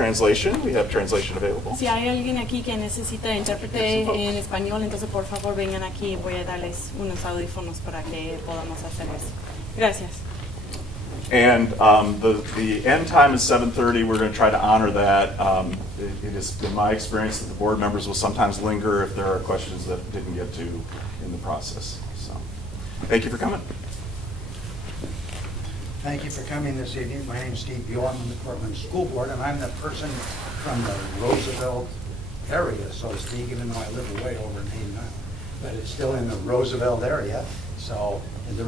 translation. We have translation available. Si hay alguien aquí que necesita intérprete en español, entonces por favor vengan aquí. Voy a darles unos audífonos para que podamos hacer eso. Gracias. And the end time is 7:30. We're going to try to honor that. It has been my experience that the board members will sometimes linger if there are questions that didn't get to in the process. So, thank you for coming. Thank you for coming this evening. My name is Steve Buel. I'm on the Portland School Board, and I'm the person from the Roosevelt area, so to speak, even though I live way over in Hayden Island. But it's still in the Roosevelt area. So I'm the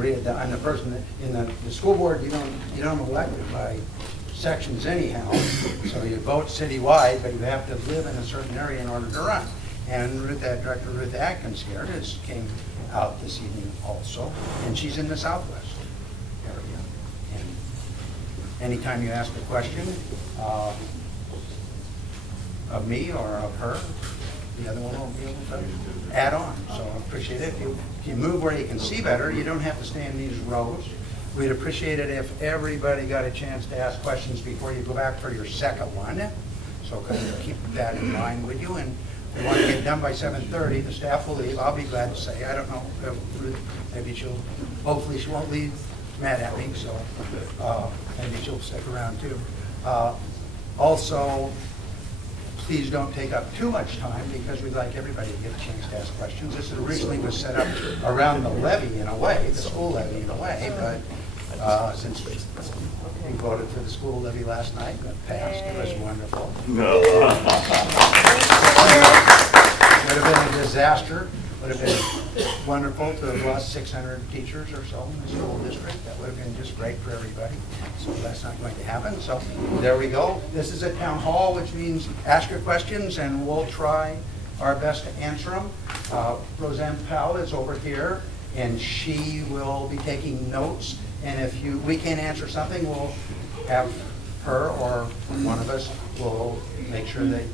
person that, in the school board, you don't elect it by sections anyhow. So you vote citywide, but you have to live in a certain area in order to run. And Director Ruth Adkins here came out this evening also, and she's in the Southwest area. And anytime you ask a question of me or of her, the other one will be able to add on. So I appreciate it. If you move where you can see better, you don't have to stay in these rows. We'd appreciate it if everybody got a chance to ask questions before you go back for your second one. So kind of keep that in mind with you. And we want to get done by 7:30. The staff will leave. I'll be glad to say. I don't know if Ruth, maybe hopefully she won't leave mad at me. So maybe she'll stick around too. Also, please don't take up too much time because we'd like everybody to get a chance to ask questions. This originally was set up around the levy in a way, the school levy in a way, but since we voted for the school levy last night and it passed, it was wonderful. No. Would have been a disaster. Would have been wonderful to have lost 600 teachers or so in the school district. That would have been just great for everybody. So that's not going to happen. So there we go. This is a town hall, which means ask your questions and we'll try our best to answer them. Roseanne Powell is over here and she will be taking notes. And if we can't answer something, we'll have her or one of us will make sure that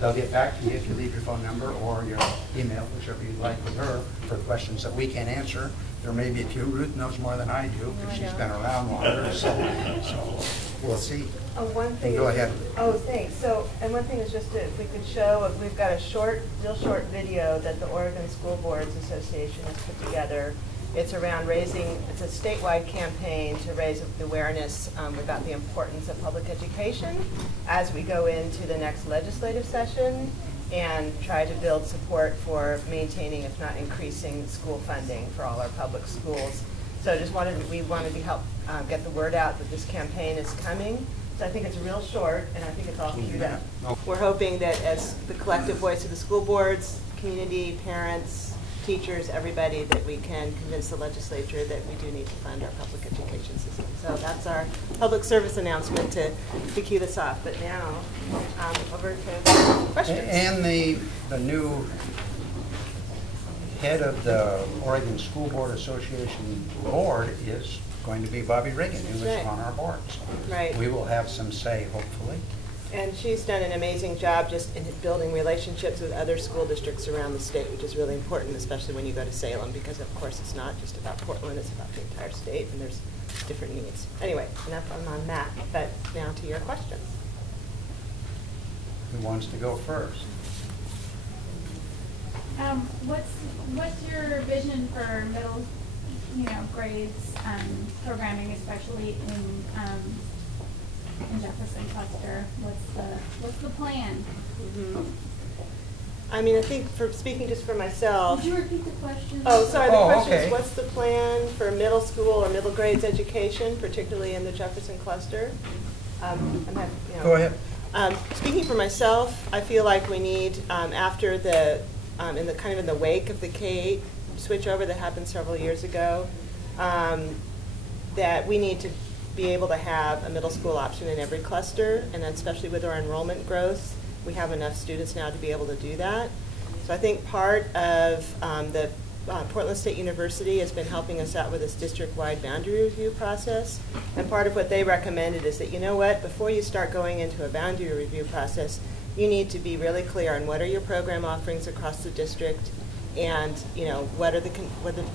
they'll get back to you if you leave your phone number or your email, whichever you'd like with her, for questions that we can't answer. There may be a few. Ruth knows more than I do because she's been around longer, so we'll see. Oh, one thing. Go ahead. Oh, thanks. So, and one thing is just if we could show, we've got a real short video that the Oregon School Boards Association has put together. It's around it's a statewide campaign to raise awareness about the importance of public education as we go into the next legislative session and try to build support for maintaining, if not increasing, school funding for all our public schools. So we wanted to help get the word out that this campaign is coming. So I think it's real short, and I think it's all queued up. We're hoping that as the collective voice of the school boards, community, parents, teachers, everybody, that we can convince the legislature that we do need to fund our public education system. So that's our public service announcement to cue this off. But now, over to questions. And the new head of the Oregon School Board Association board is going to be Bobby Reagan, who is on our board. So we will have some say, hopefully. And she's done an amazing job just in building relationships with other school districts around the state, which is really important, especially when you go to Salem, because of course it's not just about Portland, it's about the entire state, and there's different needs. Anyway, enough on that, but now to your questions. Who wants to go first? What's your vision for middle, grades programming, especially in Jefferson cluster? What's the plan? Mm-hmm. I mean, I think for speaking just for myself. Could you repeat the question? Oh, sorry. The question okay. is, what's the plan for middle school or middle grades education, particularly in the Jefferson cluster? Go ahead. Speaking for myself, I feel like we need after the in the wake of the K switchover that happened several years ago, that we need to be able to have a middle school option in every cluster, and especially with our enrollment growth, we have enough students now to be able to do that. So I think part of the Portland State University has been helping us out with this district-wide boundary review process, and part of what they recommended is that, before you start going into a boundary review process, you need to be really clear on what are your program offerings across the district, and what are the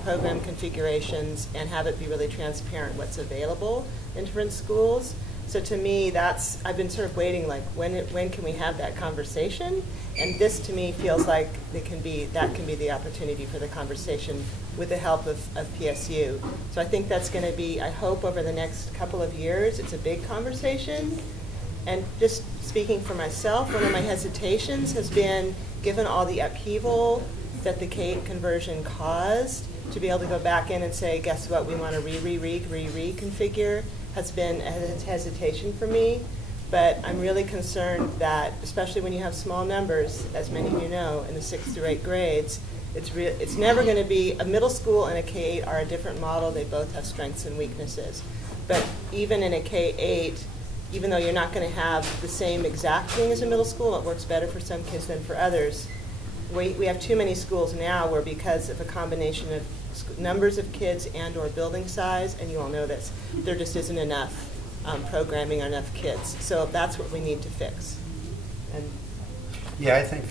program configurations, and have it be really transparent what's available in different schools. So to me, I've been sort of waiting, like, when can we have that conversation? And this, to me, feels like that can be the opportunity for the conversation with the help of PSU. So I think that's going to be, I hope, over the next couple of years, it's a big conversation. And just speaking for myself, one of my hesitations has been, given all the upheaval that the K-8 conversion caused, to be able to go back in and say, guess what, we want to reconfigure, has been a hesitation for me. But I'm really concerned that, especially when you have small numbers, as many of you know, in the 6th through 8th grades, it's never going to be, a middle school and a K-8 are a different model. They both have strengths and weaknesses. But even in a K-8, even though you're not going to have the same exact thing as a middle school, it works better for some kids than for others. We have too many schools now where, because of a combination of numbers of kids and or building size, and you all know this, there just isn't enough programming or enough kids. So that's what we need to fix. And yeah, I think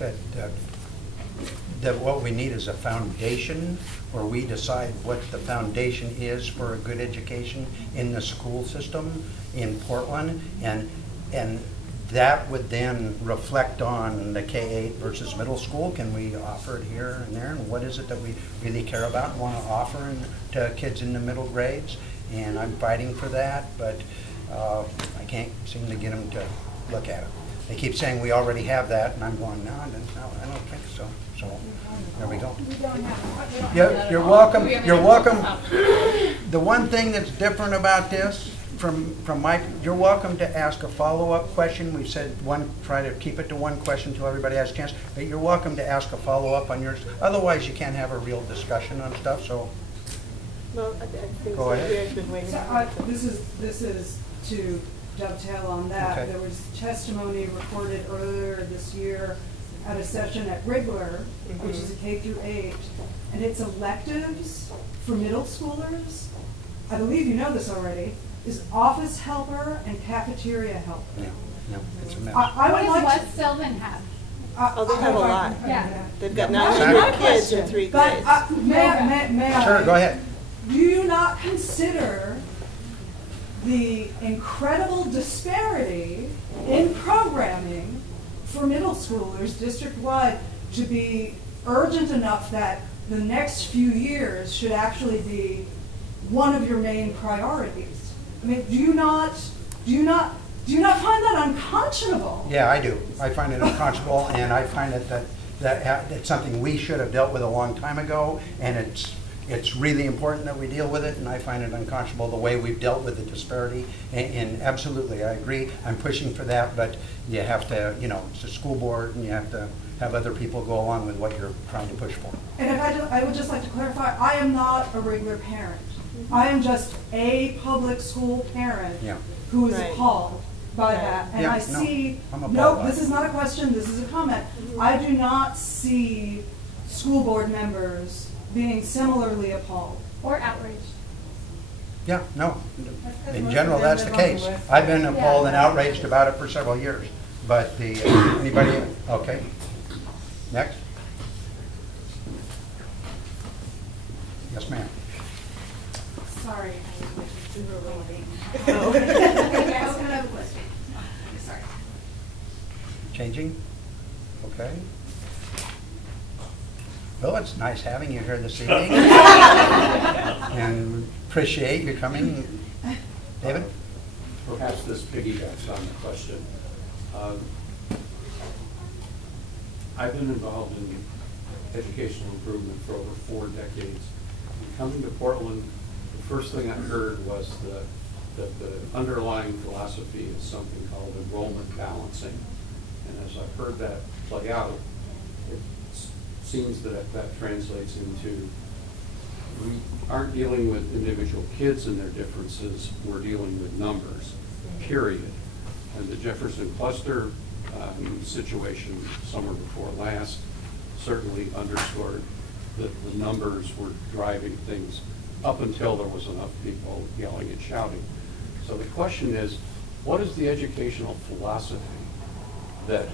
that what we need is a foundation where we decide what the foundation is for a good education in the school system in Portland, and that would then reflect on the K-8 versus middle school. Can we offer it here and there? And what is it that we really care about and want to offer to kids in the middle grades? And I'm fighting for that, but I can't seem to get them to look at it. They keep saying we already have that, and I'm going, no, I don't think so. So there we go. We don't have Yeah, you're welcome. You're welcome. The one thing that's different about this, from Mike, you're welcome to ask a follow-up question. We said try to keep it to one question until everybody has a chance. But you're welcome to ask a follow-up on yours. Otherwise, you can't have a real discussion on stuff. So, well, I think go ahead. Been waiting. So, this is to dovetail on that. Okay. There was testimony recorded earlier this year at a session at Rigler, which is a K through 8, and it's electives for middle schoolers. I believe you know this already. Is office helper and cafeteria helper. No, it's a mess. I What would does like West Sylvan have? Oh, they have a lot. Yeah. They've got Yeah. 900 kids in 3 grades. But may I? Sure, go ahead. Do you not consider the incredible disparity in programming for middle schoolers district-wide to be urgent enough that the next few years should actually be one of your main priorities? I mean, do you not find that unconscionable? Yeah, I do. I find it unconscionable, and I find it that it's something we should have dealt with a long time ago, and it's really important that we deal with it, and I find it unconscionable the way we've dealt with the disparity. And absolutely, I agree. I'm pushing for that, but you have to, it's a school board, and you have to have other people go along with what you're trying to push for. And I would just like to clarify, I am not a regular parent. I am just a public school parent who is appalled by that. And I see, this is not a question, this is a comment. I do not see school board members being similarly appalled. Or outraged. Yeah, no. In general, that's the case. I've been appalled and outraged about it for several years. But anybody, okay. Next. Yes, ma'am. Sorry. We were waiting. Okay, I was going to have a question. Sorry. Changing? Okay. Well, it's nice having you here this evening. And appreciate you coming. David? Perhaps this piggybacks on the question. I've been involved in educational improvement for over 4 decades. Coming to Portland, the first thing I heard was that the underlying philosophy is something called enrollment balancing. And as I've heard that play out, it seems that translates into we aren't dealing with individual kids and their differences, we're dealing with numbers, period. And the Jefferson cluster situation summer before last certainly underscored that the numbers were driving things up until there was enough people yelling and shouting. So the question is, what is the educational philosophy that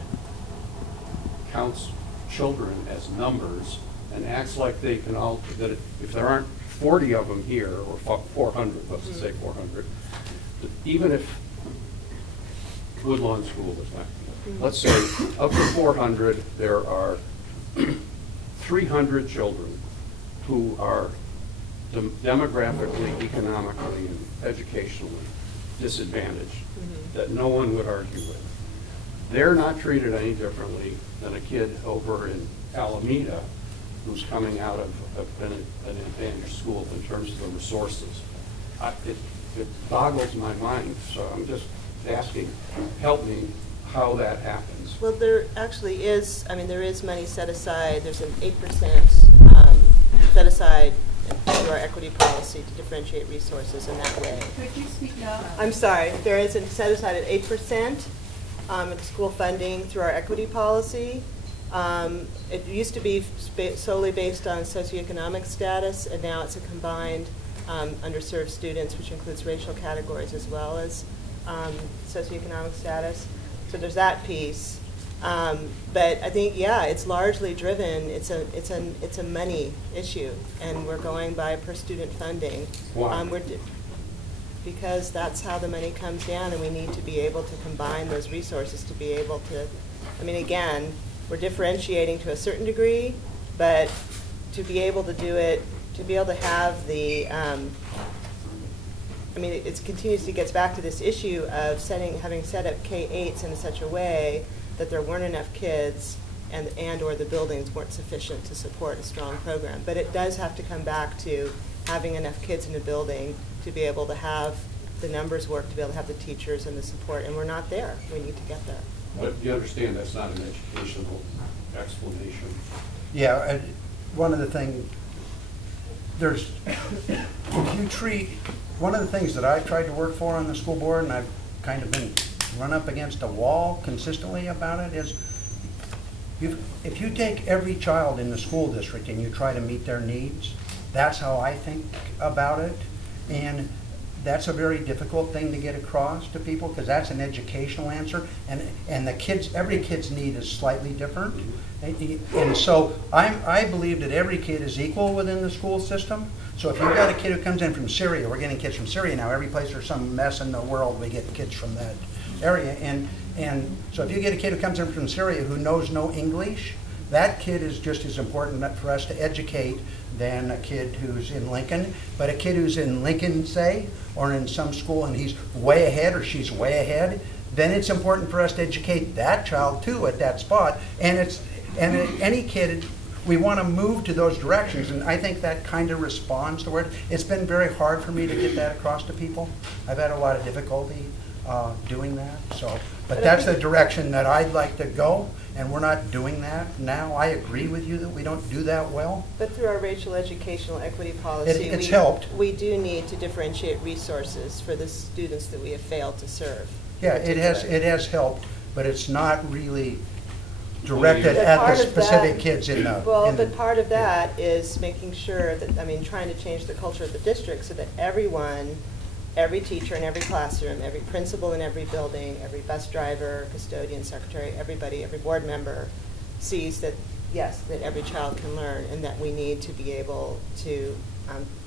counts children as numbers and acts like they can all, that if there aren't 40 of them here, or 400, let's say 400, even if Woodlawn School this time. Let's say of the 400, there are 300 children who are demographically, economically, and educationally disadvantaged that no one would argue with. They're not treated any differently than a kid over in Alameda who's coming out of an advantaged school in terms of the resources. It boggles my mind, so I'm just asking, help me how that happens. Well, there actually is, I mean, there is money set aside. There's an 8% set aside through our equity policy to differentiate resources in that way. Could you speak up? I'm sorry, there is a set aside at 8% in school funding through our equity policy. It used to be solely based on socioeconomic status, and now it's a combined underserved students, which includes racial categories as well as socioeconomic status. So there's that piece. But I think, yeah, it's largely driven. It's a money issue, and we're going by per student funding. Why? Because that's how the money comes down, and we need to be able to combine those resources to be able to. I mean, again, we're differentiating to a certain degree, but to be able to do it, to be able to have the. I mean, it continuously gets back to this issue of having set up K-8s in such a way that there weren't enough kids and or the buildings weren't sufficient to support a strong program. But it does have to come back to having enough kids in a building to be able to have the numbers work, to be able to have the teachers and the support, and we're not there. We need to get there. But you understand that's not an educational explanation. Yeah, one of the things, if you treat, one of the things that I've tried to work for on the school board, and I've kind of been run up against a wall consistently about it, is if you take every child in the school district and you try to meet their needs, that's how I think about it. And that's a very difficult thing to get across to people, because that's an educational answer, and the kids, every kid's need is slightly different. And so I believe that every kid is equal within the school system. So if you've got a kid who comes in from Syria, we're getting kids from Syria now. Every place there's some mess in the world, we get kids from that area. And so if you get a kid who comes in from Syria who knows no English, that kid is just as important for us to educate than a kid who's in Lincoln. But a kid who's in Lincoln, say, or in some school and he's way ahead or she's way ahead, then it's important for us to educate that child too at that spot. And any kid, we want to move to those directions, and I think that kind of responds to where it's been very hard for me to get that across to people. I've had a lot of difficulty doing that. So, but that's the direction that I'd like to go, and we're not doing that now. I agree with you that we don't do that well. But through our racial educational equity policy, it's helped. We do need to differentiate resources for the students that we have failed to serve. Yeah, it has helped, but it's not really directed at the specific kids in the. Well, but part of that is making sure that, I mean, trying to change the culture of the district so that everyone, every teacher in every classroom, every principal in every building, every bus driver, custodian, secretary, everybody, every board member sees that, yes, that every child can learn, and that we need to be able to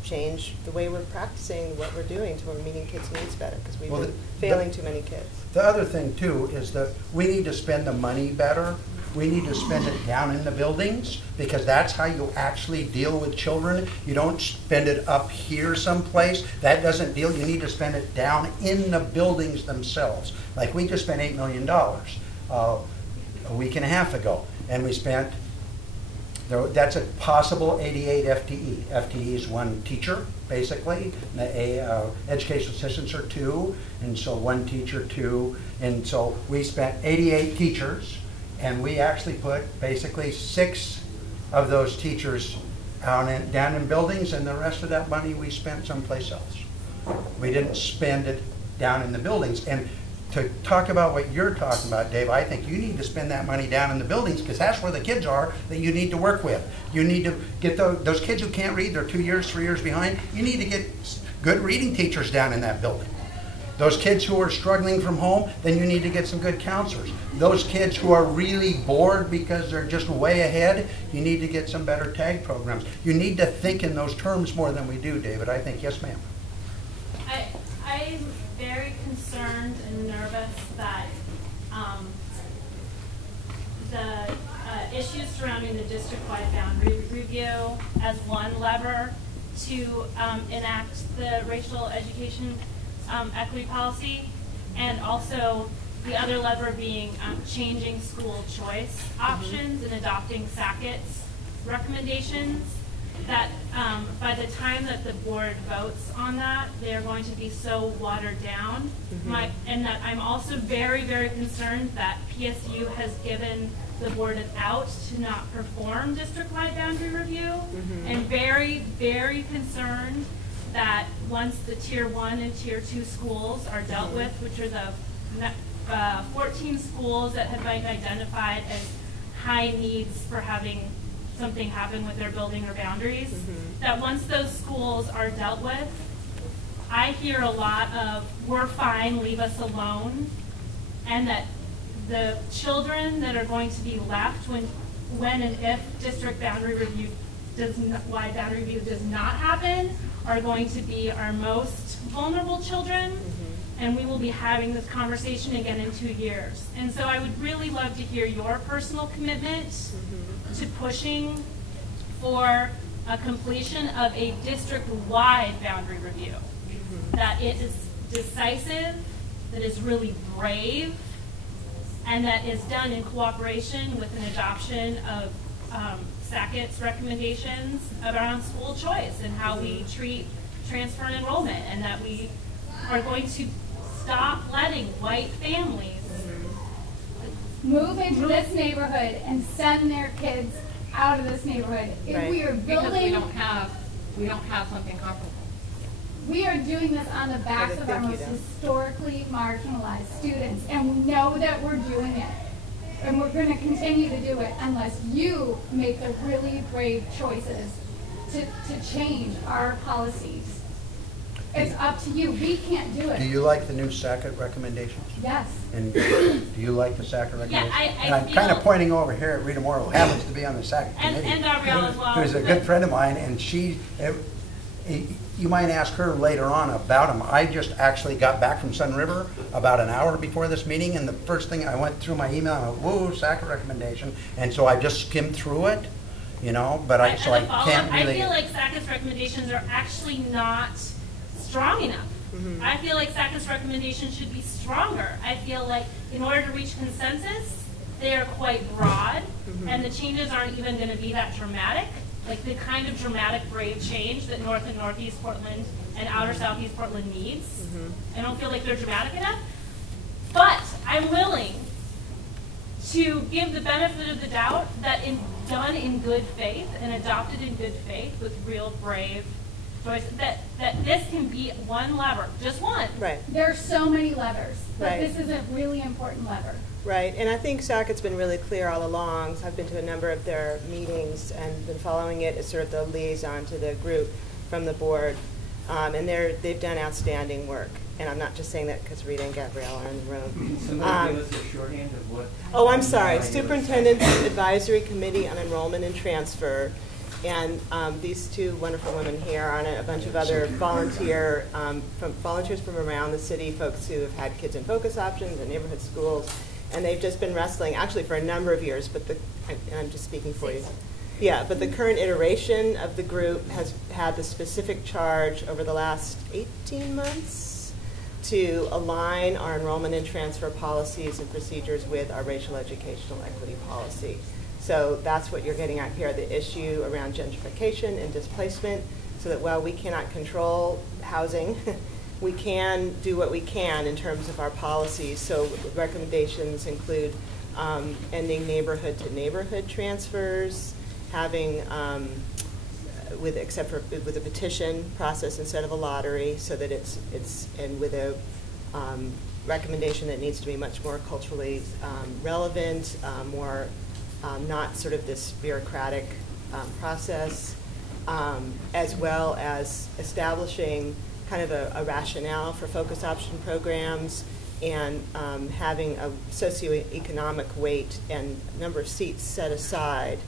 change the way we're practicing what we're doing to where we're meeting kids' needs better, because we've been failing too many kids. The other thing too is that we need to spend the money better. We need to spend it down in the buildings, because that's how you actually deal with children. You don't spend it up here someplace. That doesn't deal. You need to spend it down in the buildings themselves. Like we just spent $8 million a week and a half ago, and we spent, that's a possible 88 FTE. FTE is one teacher, basically. Educational assistants are 2, and so one teacher, 2. And so we spent 88 teachers, and we actually put basically 6 of those teachers down in buildings, and the rest of that money we spent someplace else. We didn't spend it down in the buildings. And to talk about what you're talking about, Dave, I think you need to spend that money down in the buildings, because that's where the kids are that you need to work with. You need to get those kids who can't read, they're 2 years, 3 years behind, you need to get good reading teachers down in that building. Those kids who are struggling from home, then you need to get some good counselors. Those kids who are really bored because they're just way ahead, you need to get some better tag programs. You need to think in those terms more than we do, David. I think, yes, ma'am. I'm very concerned and nervous that the issues surrounding the district-wide boundary review as one lever to enact the racial education equity policy, and also the other lever being changing school choice options and adopting SACIT's recommendations. That by the time that the board votes on that, they're going to be so watered down. And that I'm also very, very concerned that PSU has given the board an out to not perform district-wide boundary review, and very, very concerned that once the Tier 1 and Tier 2 schools are dealt with, which are the 14 schools that have been identified as high needs for having something happen with their building or boundaries, that once those schools are dealt with, I hear a lot of, we're fine, leave us alone, and that the children that are going to be left when and if district boundary review wide boundary review does not happen are going to be our most vulnerable children, and we will be having this conversation again in 2 years. And so I would really love to hear your personal commitment to pushing for a completion of a district-wide boundary review. That it is decisive, that is really brave, and that is done in cooperation with an adoption of SACIT's recommendations around school choice and how we treat transfer and enrollment, and that we are going to stop letting white families move into this neighborhood and send their kids out of this neighborhood. If we are Because building, we don't have something comparable. we are doing this on the backs of our most historically marginalized students, and we know that we're doing it. And we're going to continue to do it unless you make the really brave choices to change our policies. It's up to you. We can't do it. Do you like the new SACIT recommendations? Yes. And do you like the SACIT recommendations? And I'm kind of pointing over here at Rita Moore, who happens to be on the SACIT committee. and Gabrielle as well. Who's a good friend of mine, and she, you might ask her later on about them. I just actually got back from Sun River about an hour before this meeting, and the first thing I went through my email, I went, whoa, SACIT recommendation, and so I just skimmed through it, you know, but I can't really. I feel like SACIT's recommendations are actually not strong enough. I feel like SACIT's recommendations should be stronger. I feel like in order to reach consensus, they are quite broad, and the changes aren't even going to be that dramatic, like the kind of dramatic, brave change that North and Northeast Portland and Outer Southeast Portland needs. I don't feel like they're dramatic enough, but I'm willing to give the benefit of the doubt that done in good faith and adopted in good faith with real brave choice, that this can be one lever, just one. Right. There are so many levers, but Right. this is a really important lever. Right, and I think SACIT's been really clear all along. So I've been to a number of their meetings and been following it as sort of the liaison to the group from the board, and they've done outstanding work. And I'm not just saying that because Rita and Gabrielle are in the room. Can somebody give us a shorthand of what? Oh, I'm sorry. Superintendent's Advisory Committee on Enrollment and Transfer. And these two wonderful women here are on a bunch of other volunteers from around the city, folks who have had kids in focus options and neighborhood schools. And they've just been wrestling, actually for a number of years, but and I'm just speaking for you. Yeah, but the current iteration of the group has had the specific charge over the last 18 months to align our enrollment and transfer policies and procedures with our racial educational equity policy. So that's what you're getting at here, the issue around gentrification and displacement, so that while we cannot control housing, we can do what we can in terms of our policies. So recommendations include ending neighborhood-to-neighborhood transfers, having, with a petition process instead of a lottery, so that and with a recommendation that needs to be much more culturally relevant, more not sort of this bureaucratic process, as well as establishing kind of a rationale for focus option programs, and having a socioeconomic weight and number of seats set aside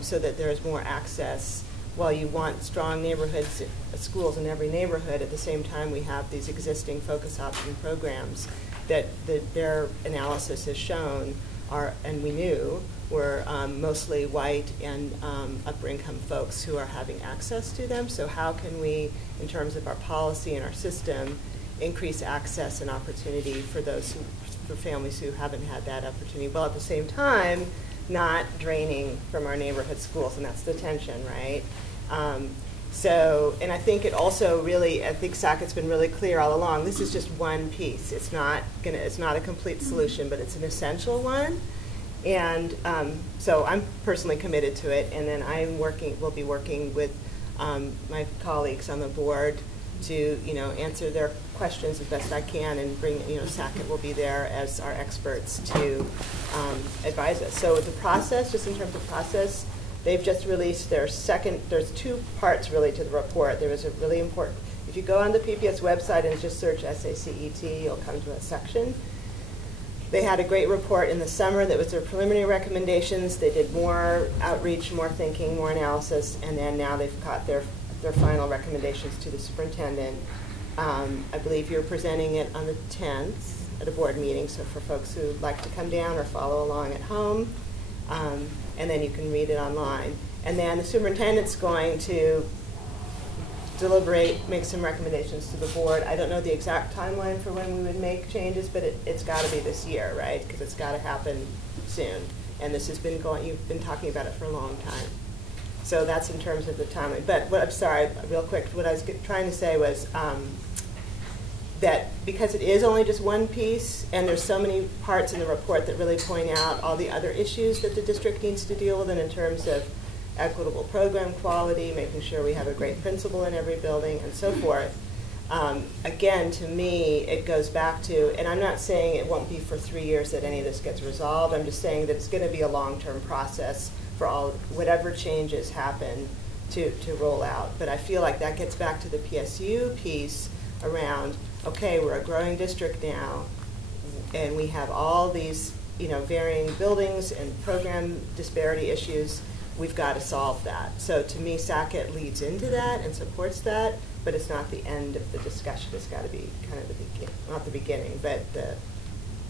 so that there is more access. While you want strong schools in every neighborhood, at the same time we have these existing focus option programs. that their analysis has shown are, and we knew, were mostly white and upper income folks who are having access to them. So how can we, in terms of our policy and our system, increase access and opportunity for those for families who haven't had that opportunity, while at the same time not draining from our neighborhood schools, and that's the tension, right? And I think it also really, I think SAC's been really clear all along, this is just one piece. It's not a complete solution, but it's an essential one. And so I'm personally committed to it, and then we'll be working with my colleagues on the board to, answer their questions as best I can, and bring, SAC will be there as our experts to advise us. So the process, just in terms of process, they've just released there's 2 parts really to the report. There was a really important, if you go on the PPS website and just search SACET, you'll come to a section. They had a great report in the summer that was their preliminary recommendations. They did more outreach, more thinking, more analysis, and then now they've got their final recommendations to the superintendent. I believe you're presenting it on the 10th at a board meeting, so for folks who like to come down or follow along at home, and then you can read it online. And then the superintendent's going to deliberate, make some recommendations to the board. I don't know the exact timeline for when we would make changes, but it's got to be this year, right? Because it's got to happen soon. And this has been going, you've been talking about it for a long time. So that's in terms of the timeline. But I'm sorry, real quick, what I was trying to say was that because it is only just one piece, and there's so many parts in the report that really point out all the other issues that the district needs to deal with, and in terms of equitable program quality, making sure we have a great principal in every building, and so forth. Again, to me, it goes back to, and I'm not saying it won't be for 3 years that any of this gets resolved. I'm just saying that it's going to be a long-term process for whatever changes happen to roll out. But I feel like that gets back to the PSU piece around, okay, we're a growing district now, and we have all these, varying buildings and program disparity issues. We've got to solve that. So to me, SACET leads into that and supports that, but it's not the end of the discussion. It's got to be kind of the beginning, not the beginning, but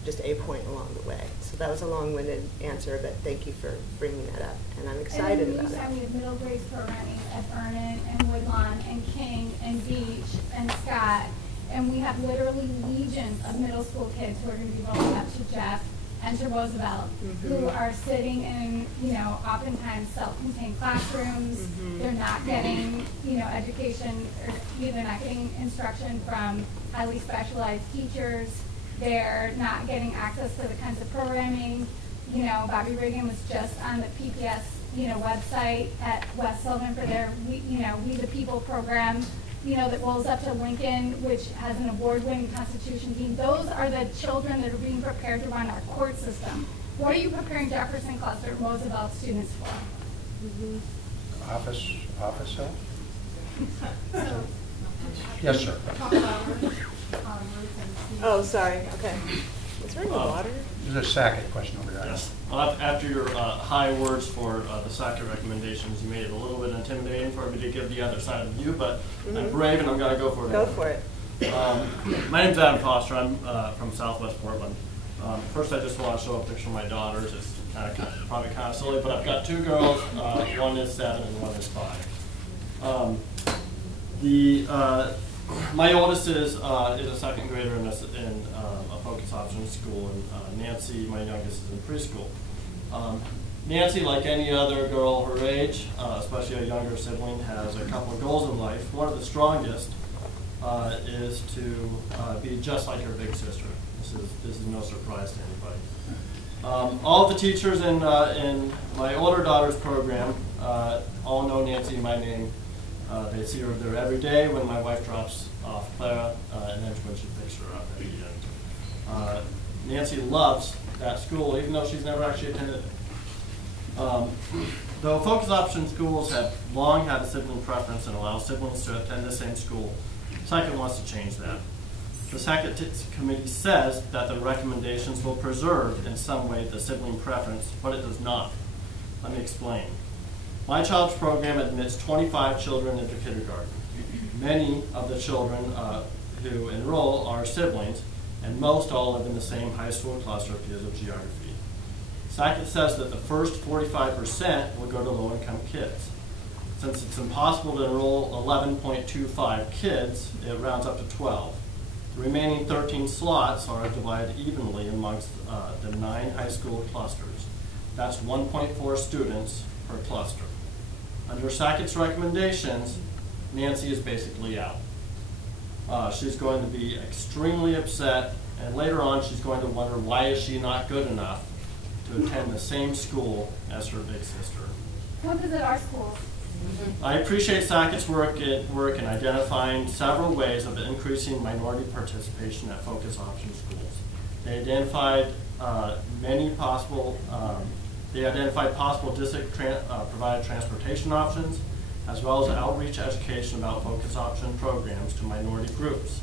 just a point along the way. So that was a long-winded answer, but thank you for bringing that up, and I'm excited about it. We have middle grade programming at Vernon and Woodlawn and King and Beach and Scott, and we have literally legions of middle school kids who are going to be rolling up to Jeff and to Roosevelt, who are sitting in, oftentimes self-contained classrooms. They're not getting, education, or they're not getting instruction from highly specialized teachers. They're not getting access to the kinds of programming. Bobby Reagan was just on the PPS, website at West Sylvan for their, We the People program, that rolls up to Lincoln, which has an award-winning Constitution team. Those are the children that are being prepared to run our court system. What are you preparing Jefferson Cluster Roosevelt students for? Office help? Yes, sir. Oh, sorry. Okay. Is there any water? There's a SACET question over there. Yes. After your high words for the SACET recommendations, you made it a little bit intimidating for me to give the other side of the view, but I'm brave and I'm going to go for it. Go for it. My name's Adam Foster. I'm from Southwest Portland. First, I just want to show a picture of my daughters. It's probably kind of silly, but I've got 2 girls. One is 7 and one is 5. My oldest is a second grader in a focus option school, and Nancy, my youngest, is in preschool. Nancy, like any other girl her age, especially a younger sibling, has a couple of goals in life. One of the strongest is to be just like her big sister. This is no surprise to anybody. All of the teachers in my older daughter's program all know Nancy by name. They see her there every day when my wife drops off Clara, and then when she picks her up at the end. Nancy loves that school, even though she's never actually attended it. Though focus option schools have long had a sibling preference and allow siblings to attend the same school, SACET wants to change that. The SACET committee says that the recommendations will preserve in some way the sibling preference, but it does not. Let me explain. My child's program admits 25 children into kindergarten. Many of the children who enroll are siblings, and most all live in the same high school cluster because of geography. SAC says that the first 45% will go to low-income kids. Since it's impossible to enroll 11.25 kids, it rounds up to 12. The remaining 13 slots are divided evenly amongst the 9 high school clusters. That's 1.4 students per cluster. Under SAC's recommendations, Nancy is basically out. She's going to be extremely upset, and later on she's going to wonder why is she not good enough to attend the same school as her big sister. Come visit our school. I appreciate SAC's work in identifying several ways of increasing minority participation at focus option schools. They identified possible district provided transportation options, as well as outreach education about focus option programs to minority groups.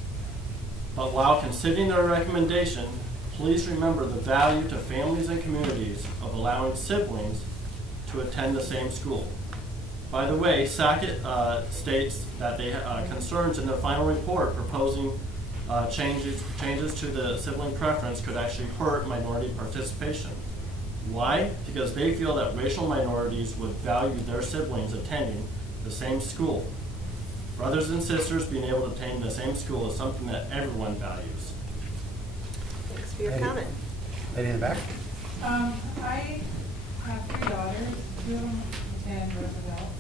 But while considering their recommendation, please remember the value to families and communities of allowing siblings to attend the same school. By the way, SAC states that they concerns in their final report proposing changes to the sibling preference could actually hurt minority participation. Why? Because they feel that racial minorities would value their siblings attending the same school. Brothers and sisters being able to attend the same school is something that everyone values. Thanks for your comment. Lady in the back. I have 3 daughters, 2 of them attend Roosevelt.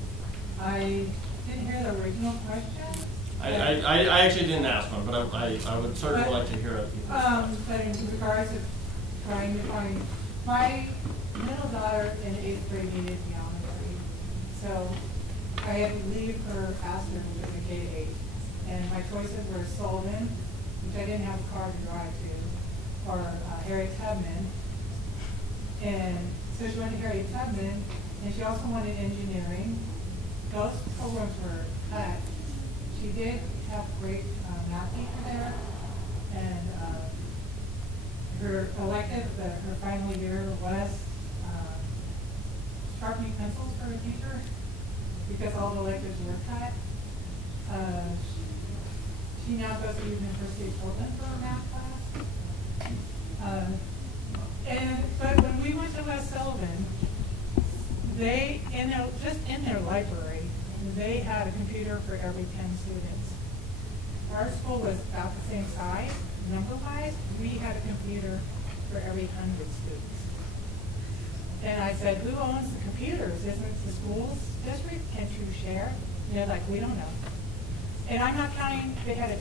I didn't hear the original question. I actually didn't ask one, but I would certainly like to hear it. But in regards to trying to find, my middle daughter in 8th grade needed geometry, so I had to leave her faster with the K-8. And my choices were Sullivan, which I didn't have a car to drive to, or Harriet Tubman. And so she went to Harriet Tubman, and she also wanted engineering. Those programs were cut. She did have great math teacher there, and her elective, her final year was sharpening pencils for a teacher because all the electives were cut. She now goes to the University of Portland for her math class. But when we went to West Sullivan, they, just in their library, they had a computer for every 10 students. Our school was about the same size, number-wise. We had a computer for every 100 students. And I said, who owns the computers? Isn't the school's district? Can't you share? And they're like, we don't know. And I'm not counting, they had a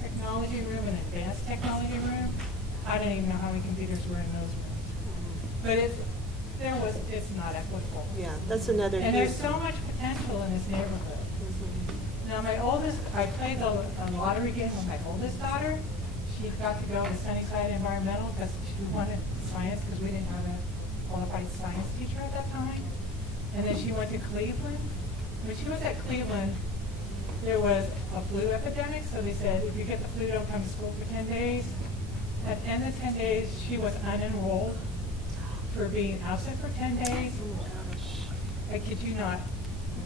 technology room, an advanced technology room. I don't even know how many computers were in those rooms. But it's not equitable. Yeah, that's another. And there's so much potential in this neighborhood. Now my oldest, I played the lottery game with my oldest daughter. She got to go to Sunnyside Environmental because she wanted science because we didn't have a qualified science teacher at that time. And then she went to Cleveland. When she was at Cleveland, there was a flu epidemic, so they said, if you get the flu, don't come to school for 10 days. At the end of 10 days, she was unenrolled for being absent for 10 days. I kid you not.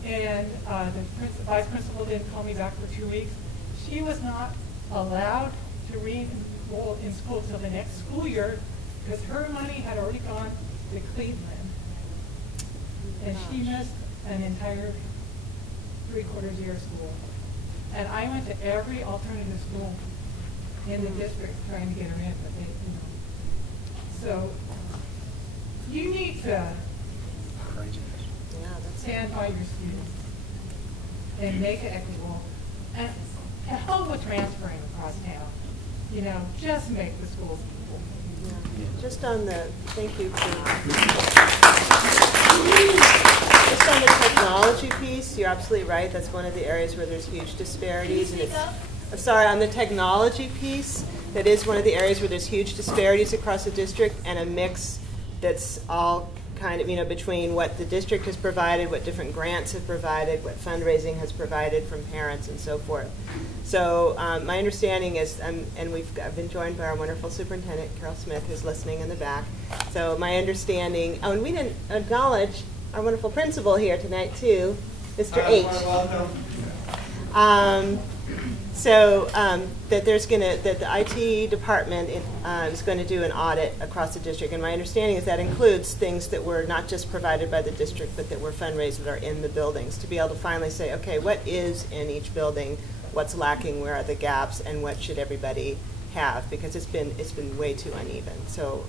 And the vice principal didn't call me back for 2 weeks. She was not allowed to re-enroll in school till the next school year because her money had already gone to Cleveland. And she missed an entire 3/4 year school. And I went to every alternative school in the district trying to get her in, but they, So you need to stand by your students and make it equitable and help with transferring across town. Just make the schools equal. Just on the, thank you for, just on the technology piece, you're absolutely right. That's one of the areas where there's huge disparities. And it's, sorry, on the technology piece, that is one of the areas where there's huge disparities across the district and a mix that's all kind of, between what the district has provided, what different grants have provided, what fundraising has provided from parents and so forth. So my understanding is, and I've been joined by our wonderful superintendent, Carol Smith, who's listening in the back. So my understanding, and we didn't acknowledge our wonderful principal here tonight too, Mr. H. Welcome. So that the IT department is going to do an audit across the district, and my understanding is that includes things that were not just provided by the district, but that were fundraised that are in the buildings, to be able to finally say, okay, what is in each building, what's lacking, where are the gaps, and what should everybody have, because it's been way too uneven. So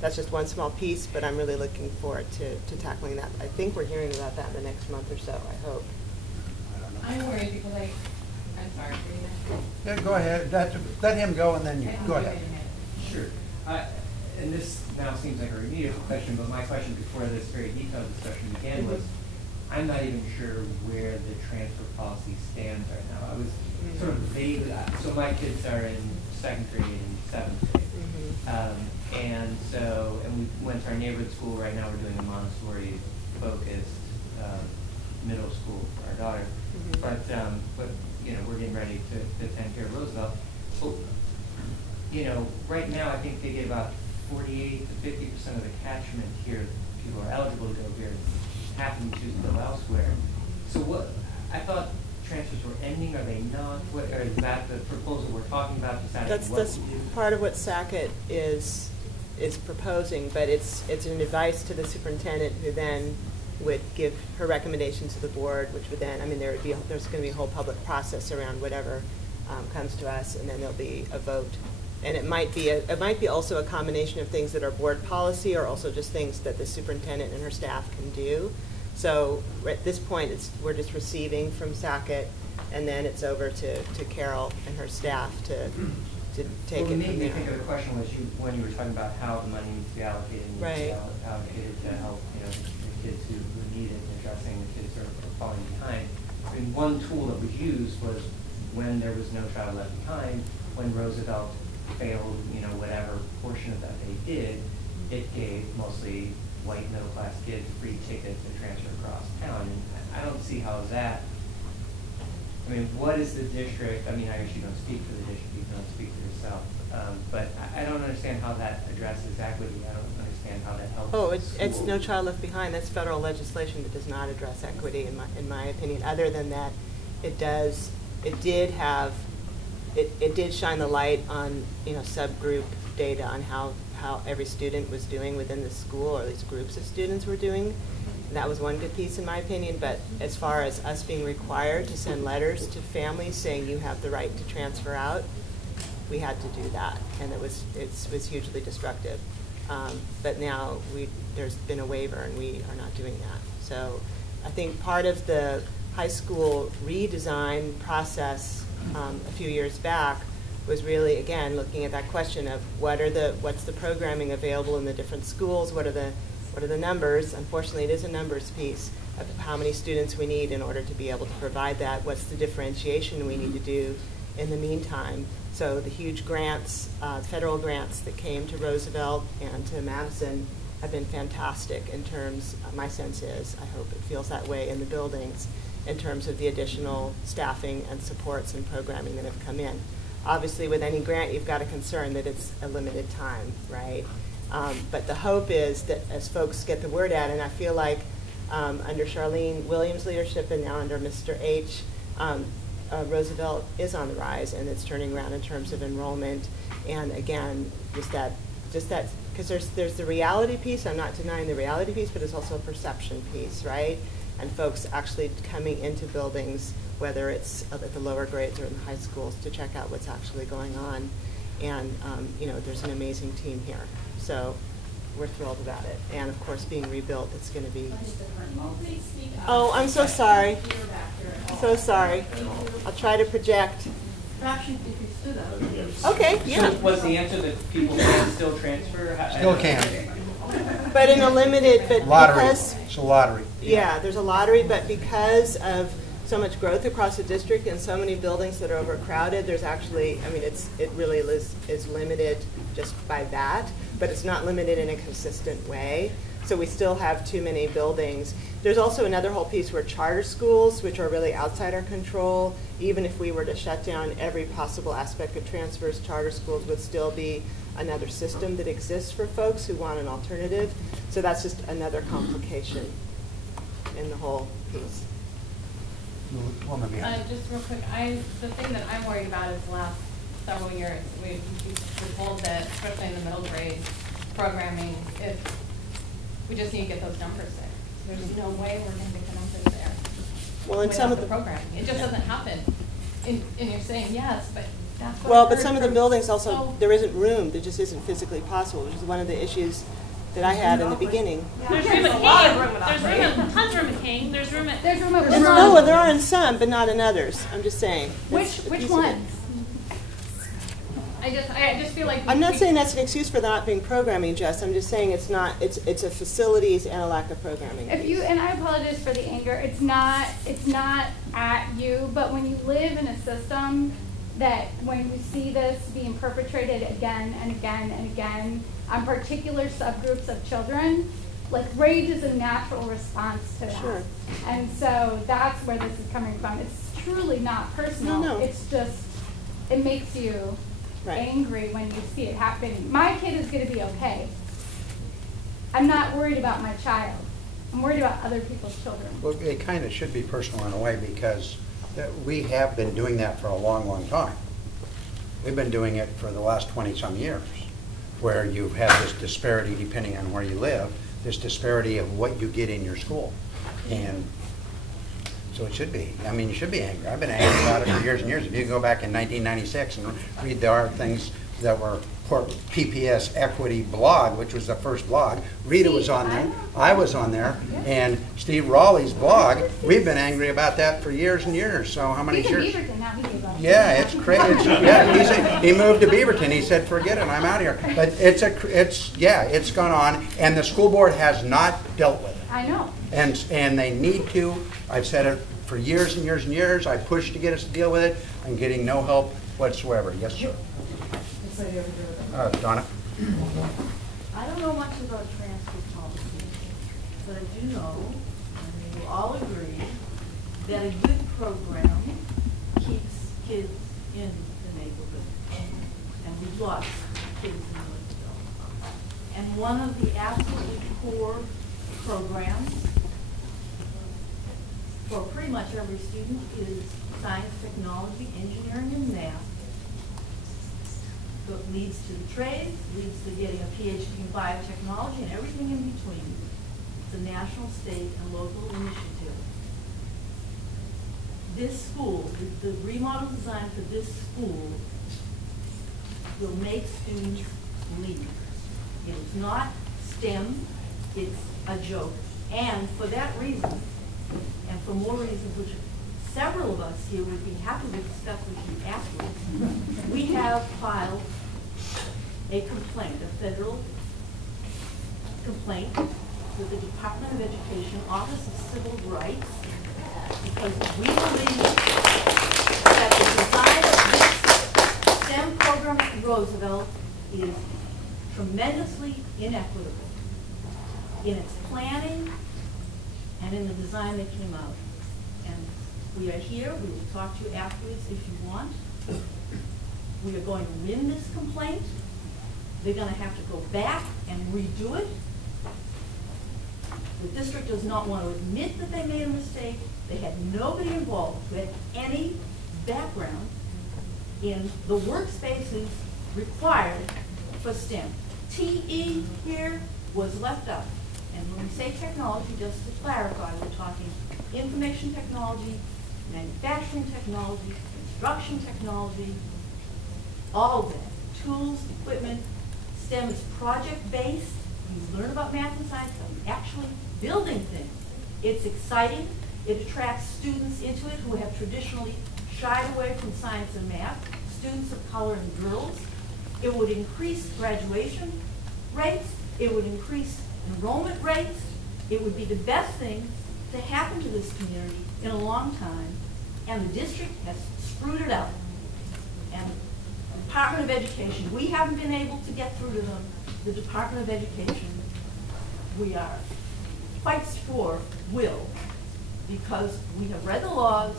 that's just one small piece, but I'm really looking forward to tackling that. I think we're hearing about that in the next month or so, I hope. I'm worried because I'm sorry. Yeah, go ahead. Let him go, and then you go ahead. Sure. And this now seems like a remedial question, but my question before this very detailed discussion began was, I'm not even sure where the transfer policy stands right now. I was sort of vaguely, so my kids are in 2nd grade and 7th grade. And we went to our neighborhood school. Right now we're doing a Montessori-focused middle school for our daughter. But you know, we're getting ready to attend here at Roosevelt. So, you know, right now I think they get about 48 to 50% of the catchment here. People are eligible to go here. Half of them choose to go elsewhere. So what? I thought transfers were ending. Are they not? What, or is that the proposal we're talking about? That's part of what SACIT is proposing, but it's an advice to the superintendent, who then would give her recommendation to the board, which would then, I mean, there's going to be a whole public process around whatever comes to us, and then there'll be a vote. And it might be also a combination of things that are board policy, or also just things that the superintendent and her staff can do. So at this point, we're just receiving from SACIT, and then it's over to Carol and her staff to take it from there. What made me think of the question was when you were talking about how the money needs to be allocated, and right. Allocated to help, you know, the kids who need it, and addressing the kids who are falling behind. I mean, one tool that was used was when there was No Child Left Behind, when Roosevelt failed, you know, whatever portion of that they did, it gave mostly white middle-class kids free tickets to transfer across town. And I don't see how that, I mean, what is the district, I mean, I guess you don't speak for the district, you don't speak for yourself, but I don't understand how that addresses equity. I don't understand how that helps. Oh, it's No Child Left Behind. That's federal legislation that does not address equity, in my opinion. Other than that, it did shine the light on, you know, subgroup data on how every student was doing within the school, or at least groups of students were doing. And that was one good piece in my opinion, but as far as us being required to send letters to families saying you have the right to transfer out, we had to do that, and it was hugely destructive. But now there's been a waiver, and we are not doing that. So I think part of the high school redesign process a few years back was really, again, looking at that question of what's the programming available in the different schools, what are the numbers. Unfortunately, it is a numbers piece of how many students we need in order to be able to provide that, what's the differentiation we need to do in the meantime. So the huge grants, federal grants that came to Roosevelt and to Madison have been fantastic in terms, my sense is, I hope it feels that way in the buildings, in terms of the additional staffing and supports and programming that have come in. Obviously, with any grant, you've got a concern that it's a limited time, right? But the hope is that as folks get the word out, and I feel like under Charlene Williams' leadership and now under Mr. H, Roosevelt is on the rise, and it's turning around in terms of enrollment. And again, just that, because there's the reality piece. I'm not denying the reality piece, but it's also a perception piece, right? And folks actually coming into buildings, whether it's at the lower grades or in the high schools, to check out what's actually going on. And you know, there's an amazing team here, so we're thrilled about it. And of course, being rebuilt, it's going to be. Oh, I'm so sorry. So sorry. I'll try to project. Okay, yeah. So was the answer that people can still transfer? Still can. But in a limited, but lottery. Because it's a lottery. Yeah, there's a lottery, but because of so much growth across the district and so many buildings that are overcrowded, there's actually, I mean, it really is limited just by that, but it's not limited in a consistent way. So we still have too many buildings. There's also another whole piece where charter schools, which are really outside our control, even if we were to shut down every possible aspect of transfers, charter schools would still be another system that exists for folks who want an alternative. So that's just another complication in the whole piece. woman behind. Just real quick, the thing that I'm worried about is the last several years, we've been told that, especially in the middle grade programming, we just need to get those numbers there. There's no way we're going to get the numbers there. Well, in some of the programming, it just doesn't happen. And you're saying yes, but that's what Well, I've but heard some of the from buildings also, so- there isn't room, there just isn't physically possible, which is one of the issues that I had in the beginning. There's room at King, there's tons of room at King, there's room at. No, there are in some, but not in others, I'm just saying. Which That's a piece of it. ones? I just feel like. I'm not saying that's an excuse for there not being programming, Jess, I'm just saying it's not, it's a facilities and a lack of programming. If you, and I apologize for the anger, it's not at you, but when you live in a system that when you see this being perpetrated again and again and again on particular subgroups of children, like rage is a natural response to that. Sure. And so that's where this is coming from. It's truly not personal. No. It's just, it makes you angry when you see it happening. My kid is going to be okay. I'm not worried about my child. I'm worried about other people's children. Well, it kind of should be personal in a way because we have been doing that for a long, long time. We've been doing it for the last 20-some years, where you have this disparity depending on where you live, this disparity of what you get in your school. And so it should be. I mean, you should be angry. I've been angry about it for years and years. If you go back in 1996 and read the things that were PPS Equity blog, which was the first blog, Rita was on there, I was on there, and Steve Raleigh's blog, we've been angry about that for years and years. So how many years? Yeah, it's crazy. Yeah, he moved to Beaverton. He said, forget it, I'm out of here. But it's gone on, and the school board has not dealt with it. I know. And they need to. I've said it for years and years and years. I pushed to get us to deal with it. I'm getting no help whatsoever. Yes, sir. Donna? I don't know much about transfer policy, but I do know, and we will all agree, that a good program keeps kids in the neighborhood. And we've lost kids in Roosevelt. And one of the absolutely core programs for pretty much every student is science, technology, engineering, and math. So it leads to the trades, leads to getting a PhD in biotechnology and everything in between. It's a national, state, and local initiative. This school, the remodel design for this school will make students leave. It is not STEM, it's a joke. And for that reason, and for more reasons which several of us here would be happy to discuss with you afterwards, we have filed a complaint, a federal complaint with the Department of Education, Office of Civil Rights, because we believe that the design of this STEM program at Roosevelt is tremendously inequitable in its planning and in the design that came out. And we are here, we will talk to you afterwards if you want. We are going to win this complaint. They're going to have to go back and redo it. The district does not want to admit that they made a mistake. They had nobody involved who had any background in the workspaces required for STEM. TE here was left out. And when we say technology, just to clarify, we're talking information technology, manufacturing technology, construction technology, all of that. Tools, equipment. STEM is project-based. You learn about math and science, but actually building things. It's exciting. It attracts students into it who have traditionally shied away from science and math, students of color and girls. It would increase graduation rates. It would increase enrollment rates. It would be the best thing to happen to this community in a long time, and the district has screwed it up. And the Department of Education, we haven't been able to get through to them. The Department of Education, we are quite sure will, because we have read the laws,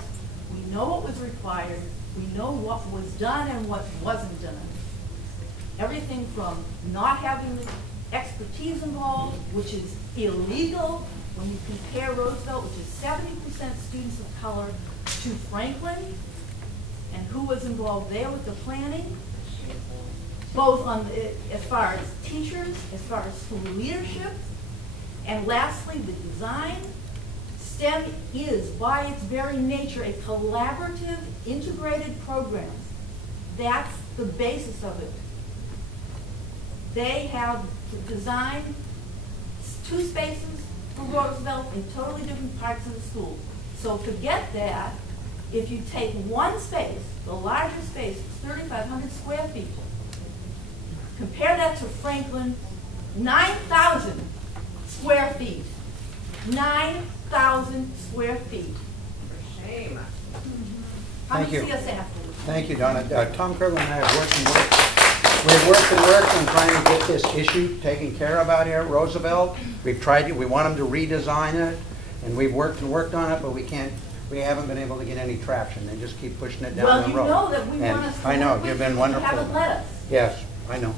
we know what was required, we know what was done and what wasn't done. Everything from not having the expertise involved, which is illegal when you compare Roosevelt, which is 70% students of color, to Franklin and who was involved there with the planning, both on as far as teachers, as far as school leadership, and lastly, the design. STEM is, by its very nature, a collaborative, integrated program. That's the basis of it. They have designed 2 spaces for Roosevelt in totally different parts of the school. So forget that. If you take one space, the larger space, 3,500 square feet, compare that to Franklin, 9,000 square feet. 9,000 square feet. For shame. Come Thank and you. see us afterwards. Thank you, Donna. Tom Kirkland and I have worked and worked. We've worked and worked on trying to get this issue taken care of out here at Roosevelt. We've tried to, we want them to redesign it, and we've worked and worked on it, but we haven't been able to get any traction. They just keep pushing it down the road. Well, you know that we And want us to I know, work with you've been you. wonderful. You haven't let us. Yes, I know.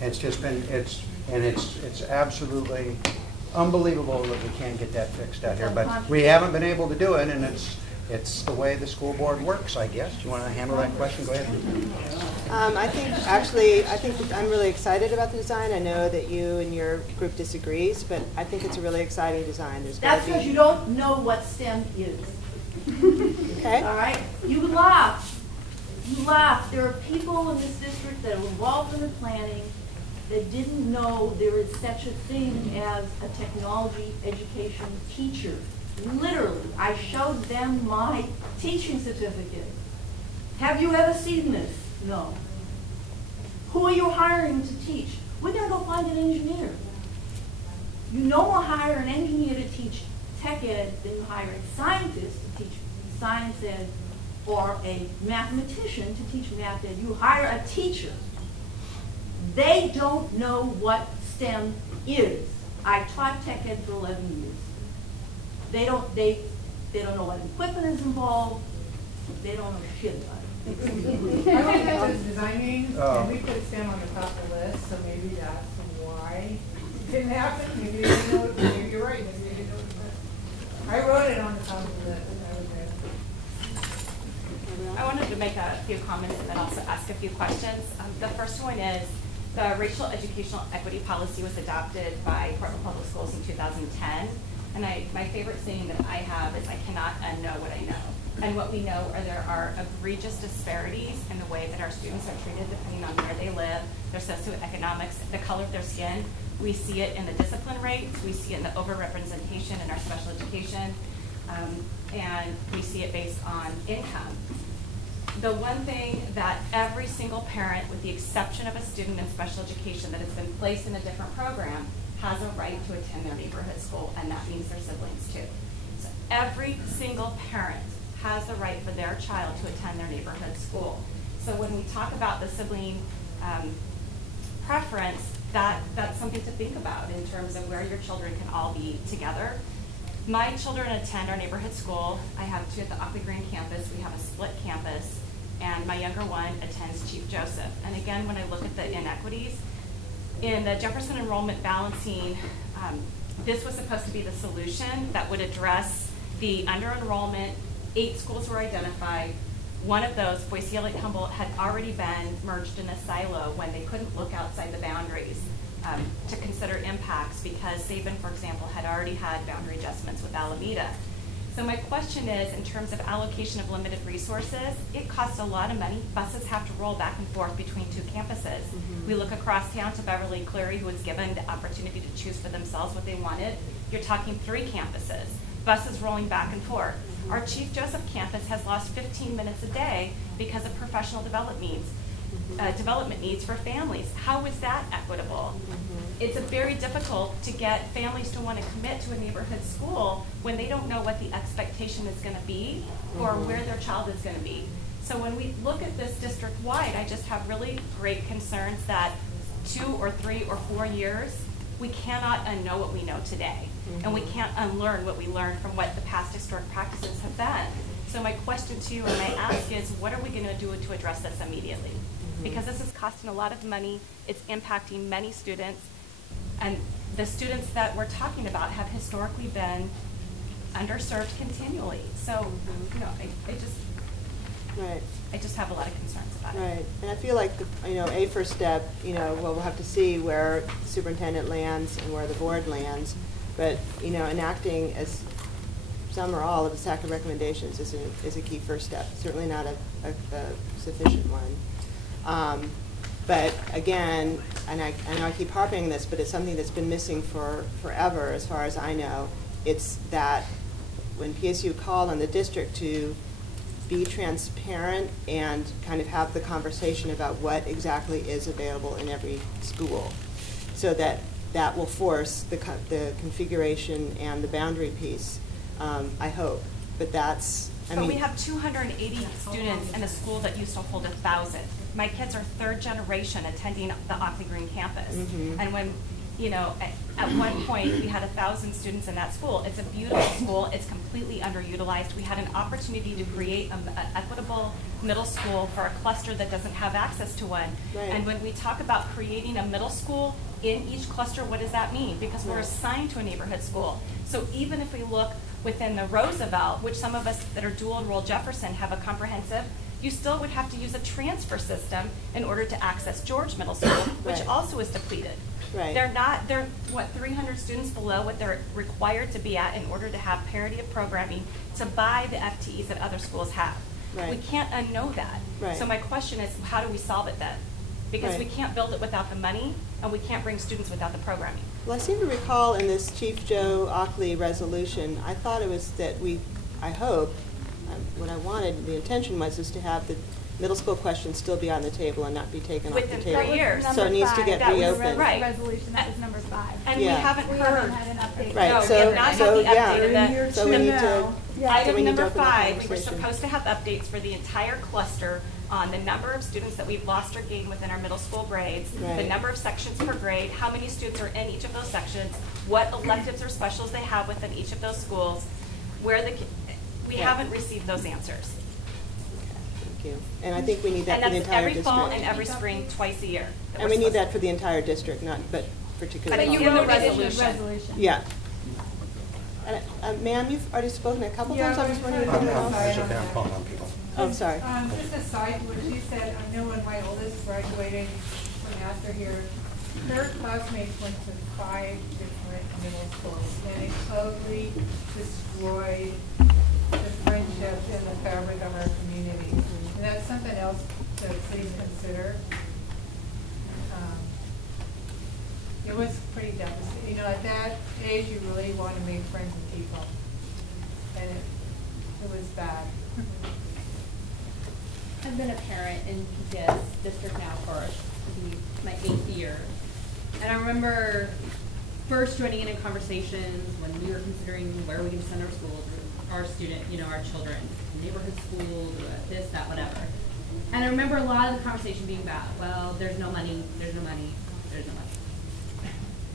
It's just been, it's absolutely unbelievable that we can't get that fixed out here. But we haven't been able to do it, and it's the way the school board works, I guess. Do you want to handle that question? Go ahead. I think I'm really excited about the design. I know that you and your group disagrees, but I think it's a really exciting design. That's because you don't know what STEM is. Okay. All right? You laugh. You laugh. There are people in this district that are involved in the planning that didn't know there is such a thing as a technology education teacher. Literally, I showed them my teaching certificate. Have you ever seen this? No. Who are you hiring to teach? We're going to go find an engineer. You no more hire an engineer to teach tech ed than you hire a scientist to teach science ed or a mathematician to teach math ed. You hire a teacher. They don't know what STEM is. I taught tech ed for 11 years. They don't know what equipment is involved. They don't know shit about it. I went to the design meetings, and we put STEM on the top of the list, so maybe that's why it didn't happen. Maybe they didn't know it. Maybe you're right. Maybe they didn't know it. I wrote it on the top of the list. I wanted to make a few comments and then also ask a few questions. The first one is the racial educational equity policy was adopted by Portland Public Schools in 2010. And my favorite saying that I have is I cannot unknow what I know. And what we know are there are egregious disparities in the way that our students are treated depending on where they live, their socioeconomics, the color of their skin. We see it in the discipline rates. We see it in the overrepresentation in our special education. And we see it based on income. The one thing that every single parent, with the exception of a student in special education that has been placed in a different program, has a right to attend their neighborhood school, and that means their siblings too. So every single parent has the right for their child to attend their neighborhood school. So when we talk about the sibling preference, that's something to think about in terms of where your children can all be together. My children attend our neighborhood school. I have 2 at the Ockley Green campus. We have a split campus, and my younger one attends Chief Joseph. And again, when I look at the inequities, in the Jefferson enrollment balancing, this was supposed to be the solution that would address the under-enrollment. 8 schools were identified. One of those, Boise Lake Humboldt, had already been merged in a silo when they couldn't look outside the boundaries to consider impacts because Sabin, for example, had already had boundary adjustments with Alameda. So my question is, in terms of allocation of limited resources, it costs a lot of money. Buses have to roll back and forth between 2 campuses. We look across town to Beverly Cleary, who was given the opportunity to choose for themselves what they wanted. You're talking 3 campuses, buses rolling back and forth. Our Chief Joseph campus has lost 15 minutes a day because of professional development needs for families. How is that equitable? It's very difficult to get families to want to commit to a neighborhood school when they don't know what the expectation is going to be or where their child is going to be. So when we look at this district-wide, I just have really great concerns that 2 or 3 or 4 years, we cannot unknow what we know today. And we can't unlearn what we learned from what the past historic practices have been. So my question to you and my ask is, what are we going to do to address this immediately? Because this is costing a lot of money. It's impacting many students. And the students that we're talking about have historically been underserved continually. So, you know, Right. I just have a lot of concerns about it. Right, and I feel like, a first step, well, we'll have to see where the superintendent lands and where the board lands, but, enacting as some or all of the SAC recommendations is a key first step, certainly not a sufficient one. But again, and I know I keep harping on this, but it's something that's been missing forever, as far as I know. It's that when PSU called on the district to be transparent and kind of have the conversation about what exactly is available in every school, so that will force the configuration and the boundary piece, I hope. But that's, But we have 280 students in a school that used to hold 1,000. My kids are third generation attending the Ockley Green campus. And when, at one point we had 1,000 students in that school. It's a beautiful school. It's completely underutilized. We had an opportunity to create an equitable middle school for a cluster that doesn't have access to one. Right. And when we talk about creating a middle school in each cluster, what does that mean? Because we're assigned to a neighborhood school. So even if we look within the Roosevelt, which some of us that are dual enroll Jefferson have a comprehensive, you still would have to use a transfer system in order to access George Middle School, which also is depleted. Right. They're what, 300 students below what they're required to be at in order to have parity of programming to buy the FTEs that other schools have. Right. We can't unknow that. Right. So my question is, how do we solve it then? Because we can't build it without the money, and we can't bring students without the programming. Well, I seem to recall in this Chief Joe Ockley resolution, I thought it was that I hope, what I wanted, the intention was to have the middle school question still be on the table and not be taken off the Within table. 3 years. So it needs to get reopened. Right. Resolution, that was number 5. And we haven't We heard. haven't had an update. Right, No, so, we have not had the update of so we need to. Item number open the 5, we were conversation. supposed to have updates for the entire cluster on the number of students that we've lost or gained within our middle school grades, the Right. number of sections per grade, how many students are in each of those sections, what electives or specials they have within each of those schools, we haven't received those answers. Thank you. And I think we need that And for the that's entire every district. fall and every spring, twice a year. And we need that for the entire district, but particularly. But you fall. wrote it in the resolution. Yeah. Ma'am, you've already spoken a couple times. I was wondering if anyone else. Oh, sorry. Just aside to what she said, I know when my oldest graduated from master here, her classmates went to 5 different middle schools, and it totally destroyed the friendships and the fabric of our community. And that's something else to please consider. It was pretty devastating. At that age, you really want to make friends with people. And it was bad. I've been a parent in PTS district now for my 8th year. And I remember first joining in conversations when we were considering where we can send our schools, our student, our children, neighborhood schools, this, that, whatever. And I remember a lot of the conversation being about, well, there's no money, there's no money, there's no money.